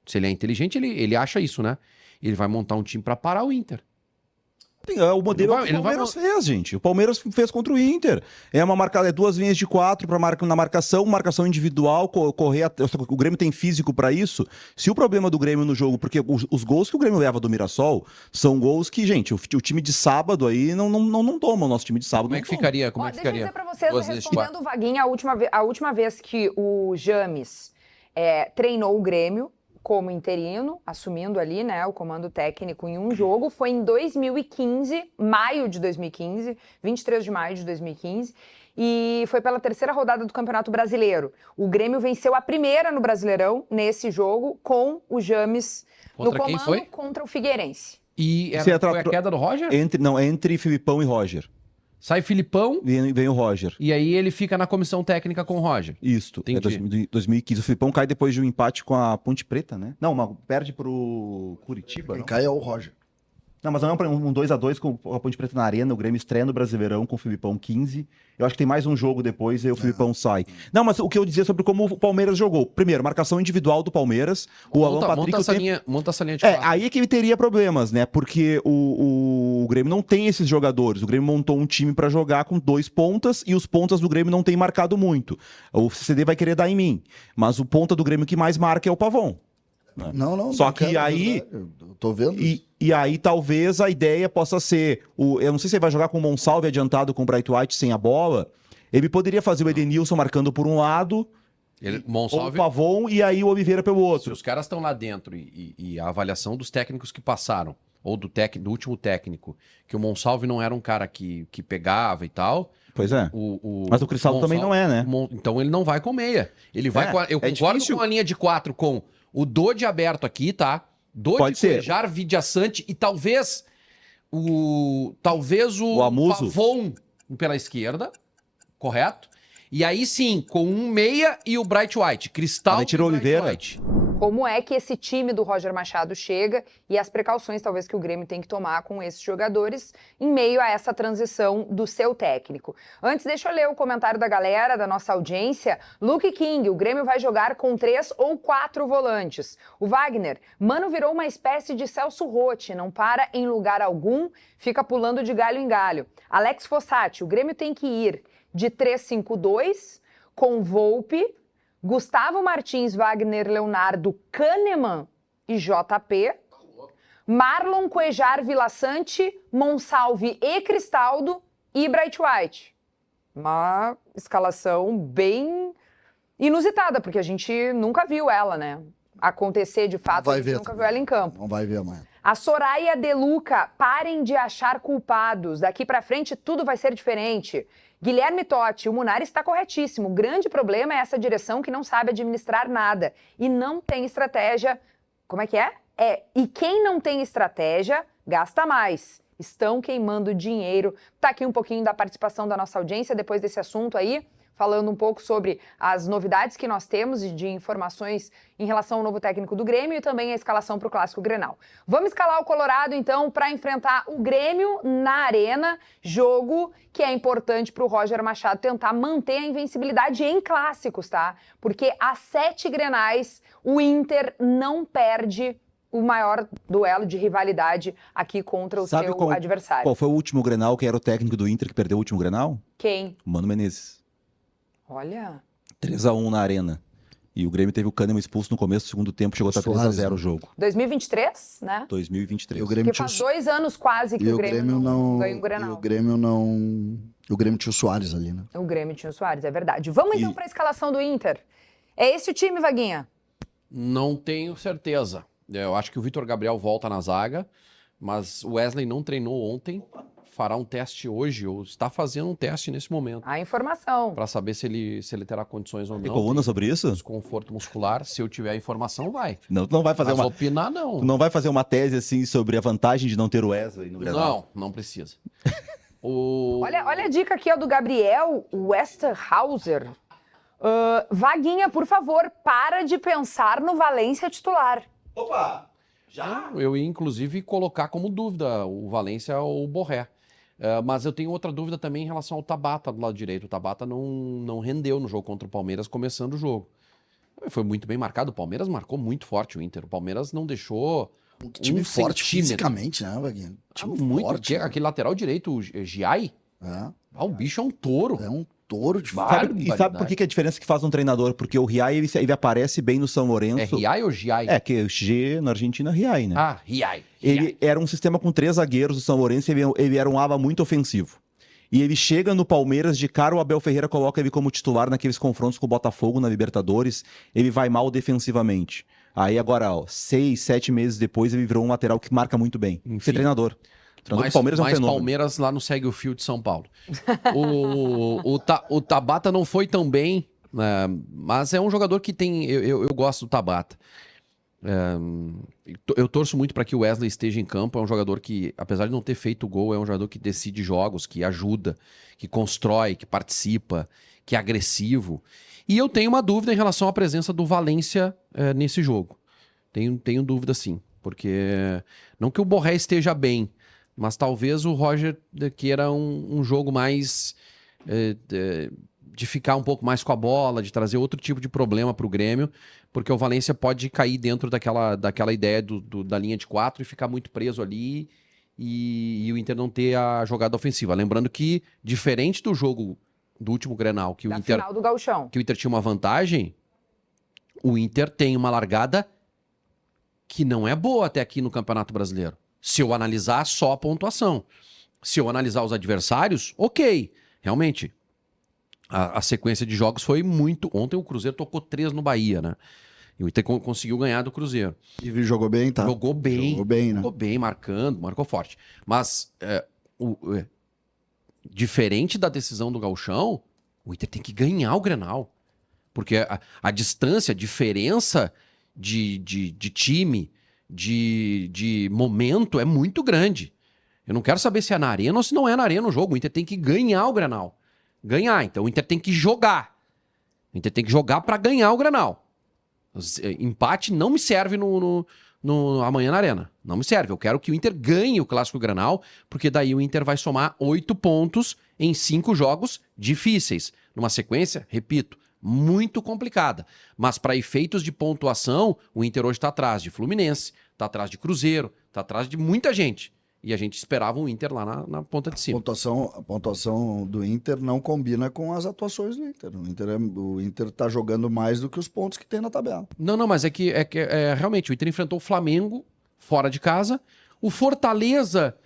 se ele é inteligente, ele acha isso, né? Ele vai montar um time para parar o Inter. O modelo que o Palmeiras fez, gente. O Palmeiras fez contra o Inter. É 2 linhas de 4 na marcação individual, correr. O Grêmio tem físico para isso. Se o problema do Grêmio no jogo, porque os gols que o Grêmio leva do Mirassol são gols que, gente, o time de sábado aí não toma o nosso time de sábado. Como é que ficaria? Deixa eu dizer para vocês, respondendo o Vaguinho, a última vez que o James treinou o Grêmio como interino, assumindo ali, né, o comando técnico em um jogo, foi em 2015, maio de 2015, 23 de maio de 2015, e foi pela 3ª rodada do Campeonato Brasileiro. O Grêmio venceu a primeira no Brasileirão, nesse jogo, com o James no comando contra o Figueirense. E foi a queda do Roger? Entre Filipão e Roger. Sai Filipão. Vem o Roger. E aí ele fica na comissão técnica com o Roger. Isso. É 2015. O Filipão cai depois de um empate com a Ponte Preta, né? Não, perde pro Curitiba. Quem cai é o Roger. Não, mas não é um 2x2 com a Ponte Preta na Arena, o Grêmio estreia no Brasileirão com o Filipão 15. Eu acho que tem mais um jogo depois e aí o Filipão sai. Não, mas o que eu dizia sobre como o Palmeiras jogou. Primeiro, marcação individual do Palmeiras. O Alan Patrick... Monta essa linha de quatro. Aí é que ele teria problemas, né? Porque o Grêmio não tem esses jogadores. O Grêmio montou um time pra jogar com 2 pontas e os pontas do Grêmio não têm marcado muito. O CCD vai querer dar em mim. Mas o ponta do Grêmio que mais marca é o Pavon. Né? Não. Só não que quero, aí... Eu tô vendo. E aí talvez a ideia possa ser... eu não sei se ele vai jogar com o Monsalve adiantado com o Bright White sem a bola. Ele poderia fazer o Edenilson marcando por um lado... Monsalve... ou o Pavon e aí o Oliveira pelo outro. Se os caras estão lá dentro e a avaliação dos técnicos que passaram, ou do último técnico, que o Monsalve não era um cara que pegava e tal... Pois é. Mas o Cristaldo também não é, né? Então ele não vai com meia. Ele vai com eu concordo com a linha de 4 com o Dodi aberto aqui, tá? Dodi, Cuejar, Vidiaçante e talvez o Pavon pela esquerda, correto? E aí sim, com um meia e o Bright White. Cristaldo tirou o Oliveira. White. Como é que esse time do Roger Machado chega e as precauções talvez que o Grêmio tem que tomar com esses jogadores em meio a essa transição do seu técnico. Antes, deixa eu ler o comentário da galera, da nossa audiência. Luke King, o Grêmio vai jogar com 3 ou 4 volantes. O Wagner, Mano virou uma espécie de Celso Rotti, não para em lugar algum, fica pulando de galho em galho. Alex Fossati, o Grêmio tem que ir de 3-5-2 com Volpe, Gustavo Martins, Wagner Leonardo, Kahneman e JP, Marlon, Cuejar, Vila Sante, Monsalve e Cristaldo e Bright White. Uma escalação bem inusitada, porque a gente nunca viu ela, né? Acontecer de fato, a gente nunca viu ela em campo. Não vai ver amanhã. A Soraya Deluca, parem de achar culpados. Daqui pra frente tudo vai ser diferente. Guilherme Totti, o Munari está corretíssimo. O grande problema é essa direção que não sabe administrar nada e não tem estratégia. Como é que é? E quem não tem estratégia, gasta mais. Estão queimando dinheiro. Tá aqui um pouquinho da participação da nossa audiência depois desse assunto aí, falando um pouco sobre as novidades que nós temos e de informações em relação ao novo técnico do Grêmio e também a escalação para o Clássico Grenal. Vamos escalar o Colorado, então, para enfrentar o Grêmio na Arena, jogo que é importante para o Roger Machado tentar manter a invencibilidade em clássicos, tá? Porque há 7 Grenais, o Inter não perde o maior duelo de rivalidade aqui contra o seu adversário. Qual foi o último Grenal que era o técnico do Inter que perdeu o último Grenal? Quem? O Mano Menezes. Olha. 3-1 na Arena. E o Grêmio teve o Kahneman expulso no começo do segundo tempo, chegou a estar 3-0 o jogo. 2023, né? 2023. E o Grêmio faz 2 anos quase que o Grêmio não ganha um Grenal. E o Grêmio não... O Grêmio tinha o Soares ali, né? O Grêmio tinha o Soares, é verdade. Vamos então para a escalação do Inter. É esse o time, Vaguinha? Não tenho certeza. Eu acho que o Vitor Gabriel volta na zaga, mas o Wesley não treinou ontem. Fará um teste hoje, ou está fazendo um teste nesse momento. A informação. Para saber se ele terá condições ou não. Tem coluna sobre isso? Desconforto muscular. Se eu tiver a informação, vai. Não vai fazer mas opinar, não. Tu não vai fazer uma tese assim sobre a vantagem de não ter o Wesley no Grenal? Não precisa. Olha a dica aqui, ó, do Gabriel Westerhauser. Vaguinha, por favor, para de pensar no Valência titular. Opa! Já? Eu ia, inclusive, colocar como dúvida o Valência ou o Borré. Mas eu tenho outra dúvida também em relação ao Tabata do lado direito. O Tabata não rendeu no jogo contra o Palmeiras começando o jogo. Foi muito bem marcado. O Palmeiras marcou muito forte o Inter. O Palmeiras não deixou time forte fisicamente, né, Vaguinho? Time muito forte. Aquele lateral direito, o Giai, o bicho é um touro. É um touro de E sabe por que a diferença que faz um treinador? Porque o Riai, ele aparece bem no São Lourenço. É Riai ou Giai? É, que o G na Argentina é Riai, né? Ah, Riai. Ele era um sistema com 3 zagueiros do São Lourenço e ele era um ala muito ofensivo. E ele chega no Palmeiras, de cara o Abel Ferreira coloca ele como titular naqueles confrontos com o Botafogo na Libertadores. Ele vai mal defensivamente. Aí agora, 6, 7 meses depois, ele virou um lateral que marca muito bem. Ser treinador. Mais, do Palmeiras é um fenômeno. Palmeiras lá no Segue o Fio de São Paulo. O Tabata não foi tão bem, mas é um jogador que tem... Eu gosto do Tabata. Eu torço muito para que o Wesley esteja em campo. É um jogador que, apesar de não ter feito gol, é um jogador que decide jogos, que ajuda, que constrói, que participa, que é agressivo. E eu tenho uma dúvida em relação à presença do Valência nesse jogo. Tenho dúvida, sim. Porque não que o Borré esteja bem, mas talvez o Roger queira um jogo mais de ficar um pouco mais com a bola, de trazer outro tipo de problema para o Grêmio, porque o Valencia pode cair dentro daquela ideia da linha de 4 e ficar muito preso ali e o Inter não ter a jogada ofensiva. Lembrando que, diferente do jogo do último Grenal, que o final do Gauchão, que o Inter tinha uma vantagem, o Inter tem uma largada que não é boa até aqui no Campeonato Brasileiro. Se eu analisar só a pontuação. Se eu analisar os adversários, ok. Realmente, a sequência de jogos foi muito... Ontem o Cruzeiro tocou 3 no Bahia, né? E o Inter conseguiu ganhar do Cruzeiro. E jogou bem, tá? Jogou bem. Jogou bem, né? Jogou bem, marcou forte. Mas, diferente da decisão do Gauchão, o Inter tem que ganhar o Grenal. Porque a distância, a diferença de time, de momento é muito grande. Eu não quero saber se é na Arena ou se não é na Arena o jogo. O Inter tem que ganhar o Grenal. Ganhar. Então o Inter tem que jogar. O Inter tem que jogar para ganhar o Grenal. Empate não me serve no amanhã na Arena. Não me serve. Eu quero que o Inter ganhe o Clássico Grenal, porque daí o Inter vai somar 8 pontos em 5 jogos difíceis. Numa sequência, repito, muito complicada. Mas para efeitos de pontuação, o Inter hoje está atrás de Fluminense, está atrás de Cruzeiro, está atrás de muita gente. E a gente esperava o Inter lá na ponta de cima. A pontuação do Inter não combina com as atuações do Inter. O Inter tá jogando mais do que os pontos que tem na tabela. Não, mas é que realmente o Inter enfrentou o Flamengo fora de casa. O Fortaleza...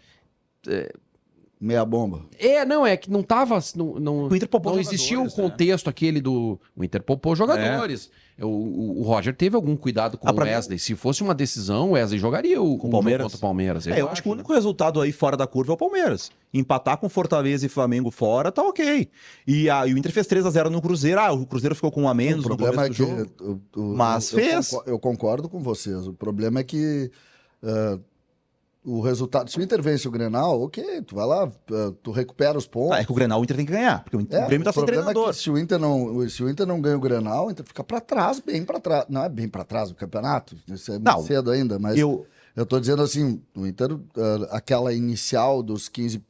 Meia bomba. É que não tava... O Inter poupou não existia o jogadores, contexto aquele do... O Inter poupou jogadores. O Roger teve algum cuidado com o Wesley. Se fosse uma decisão, o Wesley jogaria o Palmeiras contra o Palmeiras. Eu acho que o único resultado aí fora da curva é o Palmeiras. Empatar com Fortaleza e Flamengo fora, tá ok. E o Inter fez 3-0 no Cruzeiro. O Cruzeiro ficou com um a menos no começo do jogo. Mas fez. Eu concordo com vocês. O problema é que... o resultado, se o Inter vence o Grenal, ok, tu vai lá, tu recupera os pontos. É que o Grenal o Inter tem que ganhar, porque o Grêmio tá sem treinador. É que se o Inter não ganha o Grenal, o Inter fica pra trás, bem pra trás. Não é bem pra trás do campeonato, isso é muito cedo ainda, mas eu tô dizendo assim, o Inter, aquela inicial dos 15,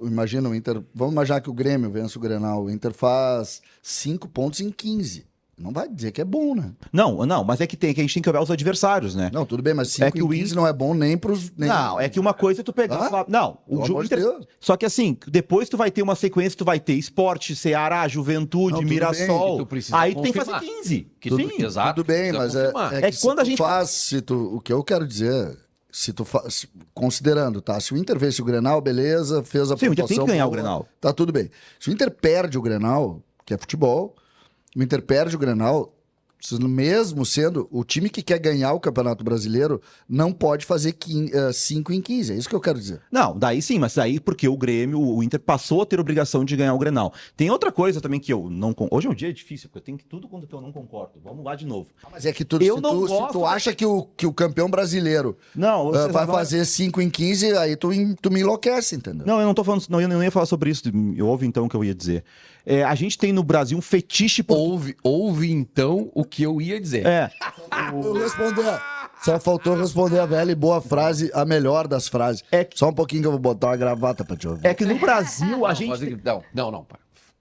imagina o Inter, vamos imaginar que o Grêmio vence o Grenal, o Inter faz 5 pontos em 15. Não vai dizer que é bom, né? Não, mas é que a gente tem que olhar os adversários, né? Não, tudo bem, mas 5 em 15 não é bom nem pros... Não, é que uma coisa é tu pegar... Não, o jogo... Só que assim, depois tu vai ter uma sequência, tu vai ter Sport, Ceará, Juventude, Mirassol. Aí tu tem que fazer 15. Exato. Tudo bem, mas é que quando a gente faz... O que eu quero dizer... Considerando, tá? Se o Inter vence o Grenal, beleza, fez a pontuação... Sim, o Inter tem que ganhar o Grenal. Tá tudo bem. Se o Inter perde o Grenal, que é futebol... O Inter perde o Grenal, mesmo sendo o time que quer ganhar o Campeonato Brasileiro, não pode fazer 5 em 15. É isso que eu quero dizer. Não, daí sim, mas daí porque o Grêmio, o Inter passou a ter obrigação de ganhar o Grenal. Tem outra coisa também que eu não... Hoje é um dia difícil, porque eu tenho tudo quando eu não concordo. Vamos lá de novo. Mas é que se tu acha que o campeão brasileiro vai fazer 5 em 15, aí tu me enlouquece, entendeu? Não, eu não tô falando... Não, eu não ia falar sobre isso. Ouve então o que eu ia dizer. A gente tem no Brasil um fetiche... Ouve então o que eu ia dizer. Só faltou responder a velha e boa frase, a melhor das frases. Só um pouquinho que eu vou botar uma gravata pra te ouvir. É que no Brasil a gente... Não.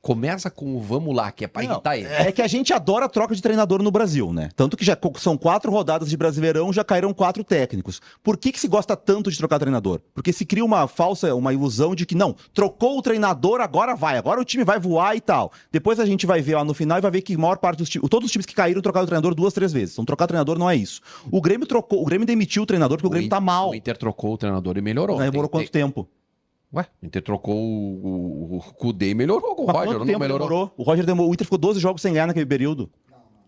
Começa com o vamos lá, que é pra irritar ele. É que a gente adora a troca de treinador no Brasil, né? Tanto que já são 4 rodadas de Brasileirão, já caíram 4 técnicos. Por que se gosta tanto de trocar treinador? Porque se cria uma ilusão de que não, trocou o treinador, agora o time vai voar e tal. Depois a gente vai ver lá no final e vai ver que a maior parte dos times, todos os times que caíram trocaram o treinador 2, 3 vezes. Então trocar treinador não é isso. O Grêmio demitiu o treinador porque o Grêmio tá mal. O Inter trocou o treinador e melhorou. Demorou quanto tempo? Ué, o Inter trocou o Cudê e melhorou. O Roger não melhorou. O Inter ficou 12 jogos sem ganhar naquele período.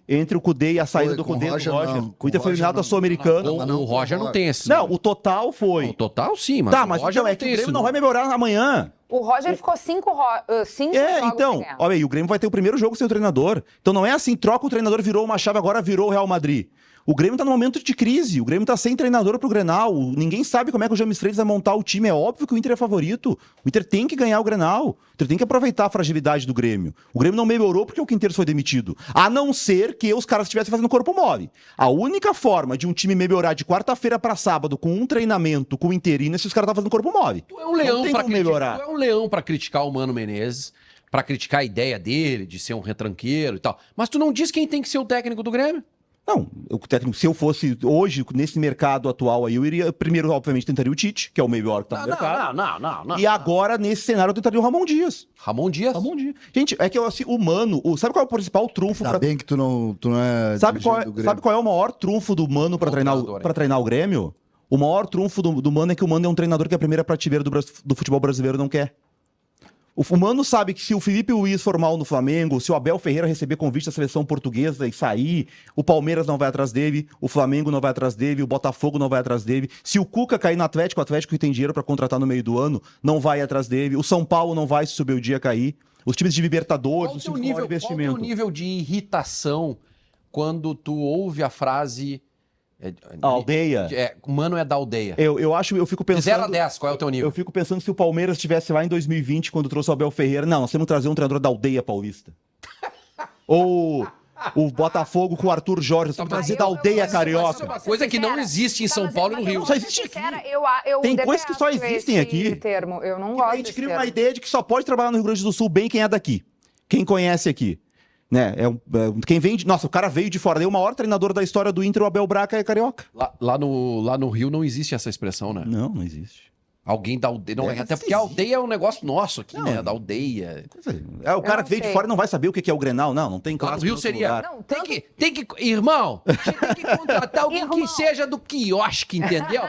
Entre o Cudê e a saída do Cudê do Roger. O Inter foi eliminado da Sul-Americana. O Roger não tem esse. Não, o total foi. O total sim, mas tá, mas o Roger é que o Grêmio não vai melhorar amanhã. O Roger ficou 5 jogos sem ganhar. Olha aí, o Grêmio vai ter o primeiro jogo sem o treinador. Então não é assim, troca o treinador, virou uma chave, agora virou o Real Madrid. O Grêmio tá num momento de crise, o Grêmio tá sem treinador pro Grenal, ninguém sabe como é que o James Freitas vai montar o time, é óbvio que o Inter é favorito, o Inter tem que ganhar o Grenal, o Inter tem que aproveitar a fragilidade do Grêmio. O Grêmio não melhorou porque o Quinteiros foi demitido, a não ser que os caras estivessem fazendo corpo mole. A única forma de um time melhorar de quarta-feira pra sábado com um treinamento, com o interino, é se os caras estão fazendo corpo mole. Tu é um leão tem pra como criticar, melhorar. tu é um leão pra criticar o Mano Menezes, pra criticar a ideia dele de ser um retranqueiro e tal. Mas tu não diz quem tem que ser o técnico do Grêmio? Não, o técnico, se eu fosse hoje, nesse mercado atual aí, eu iria, primeiro, obviamente, tentaria o Tite, que é o melhor que tá no mercado. Não. E agora, nesse cenário, eu tentaria o Ramon Dias. Ramon Dias? Ramon Dias. Gente, é que assim, o Mano, sabe qual é o principal trunfo Tá bem que tu não é. Sabe qual dirigente do Grêmio. sabe qual é o maior trunfo do Mano pra treinar o Grêmio? O maior trunfo do Mano é que o Mano é um treinador que a primeira prateleira do futebol brasileiro não quer. O Mano sabe que se o Felipe Luiz for mal no Flamengo, se o Abel Ferreira receber convite da seleção portuguesa e sair, o Palmeiras não vai atrás dele, o Flamengo não vai atrás dele, o Botafogo não vai atrás dele. Se o Cuca cair no Atlético, o Atlético que tem dinheiro pra contratar no meio do ano, não vai atrás dele. O São Paulo não vai se subir o dia cair. Os times de Libertadores, os times com maior Qual investimento. é o nível de irritação quando tu ouve a frase... A aldeia? Mano é da aldeia. Eu fico pensando... De 0 a 10, qual é o teu nível? Eu fico pensando se o Palmeiras estivesse lá em 2020, quando trouxe o Abel Ferreira. Não, nós temos que trazer um treinador da aldeia paulista. Ou o Botafogo com o Arthur Jorge. Nós temos que trazer da aldeia carioca. Uma coisa que não existe em São Paulo e no Rio. Só existe aqui. Eu Tem coisas que só existem aqui. Termo. Eu não A gosto gente desse cria termo. uma ideia de que só pode trabalhar no Rio Grande do Sul bem quem é daqui. Quem conhece aqui. Né? Quem vem de... Nossa, o cara veio de fora. Daí o maior treinador da história do Inter, o Abel Braga, é carioca. Lá no Rio não existe essa expressão, né? Não existe. Alguém da aldeia. Não, até porque a aldeia é um negócio nosso aqui, né? Da aldeia. O cara que veio de fora e não vai saber o que é o Grenal. Não tem Lá claro. no Rio seria. Tem que. Irmão, você tem que contratar alguém que seja do quiosque, entendeu?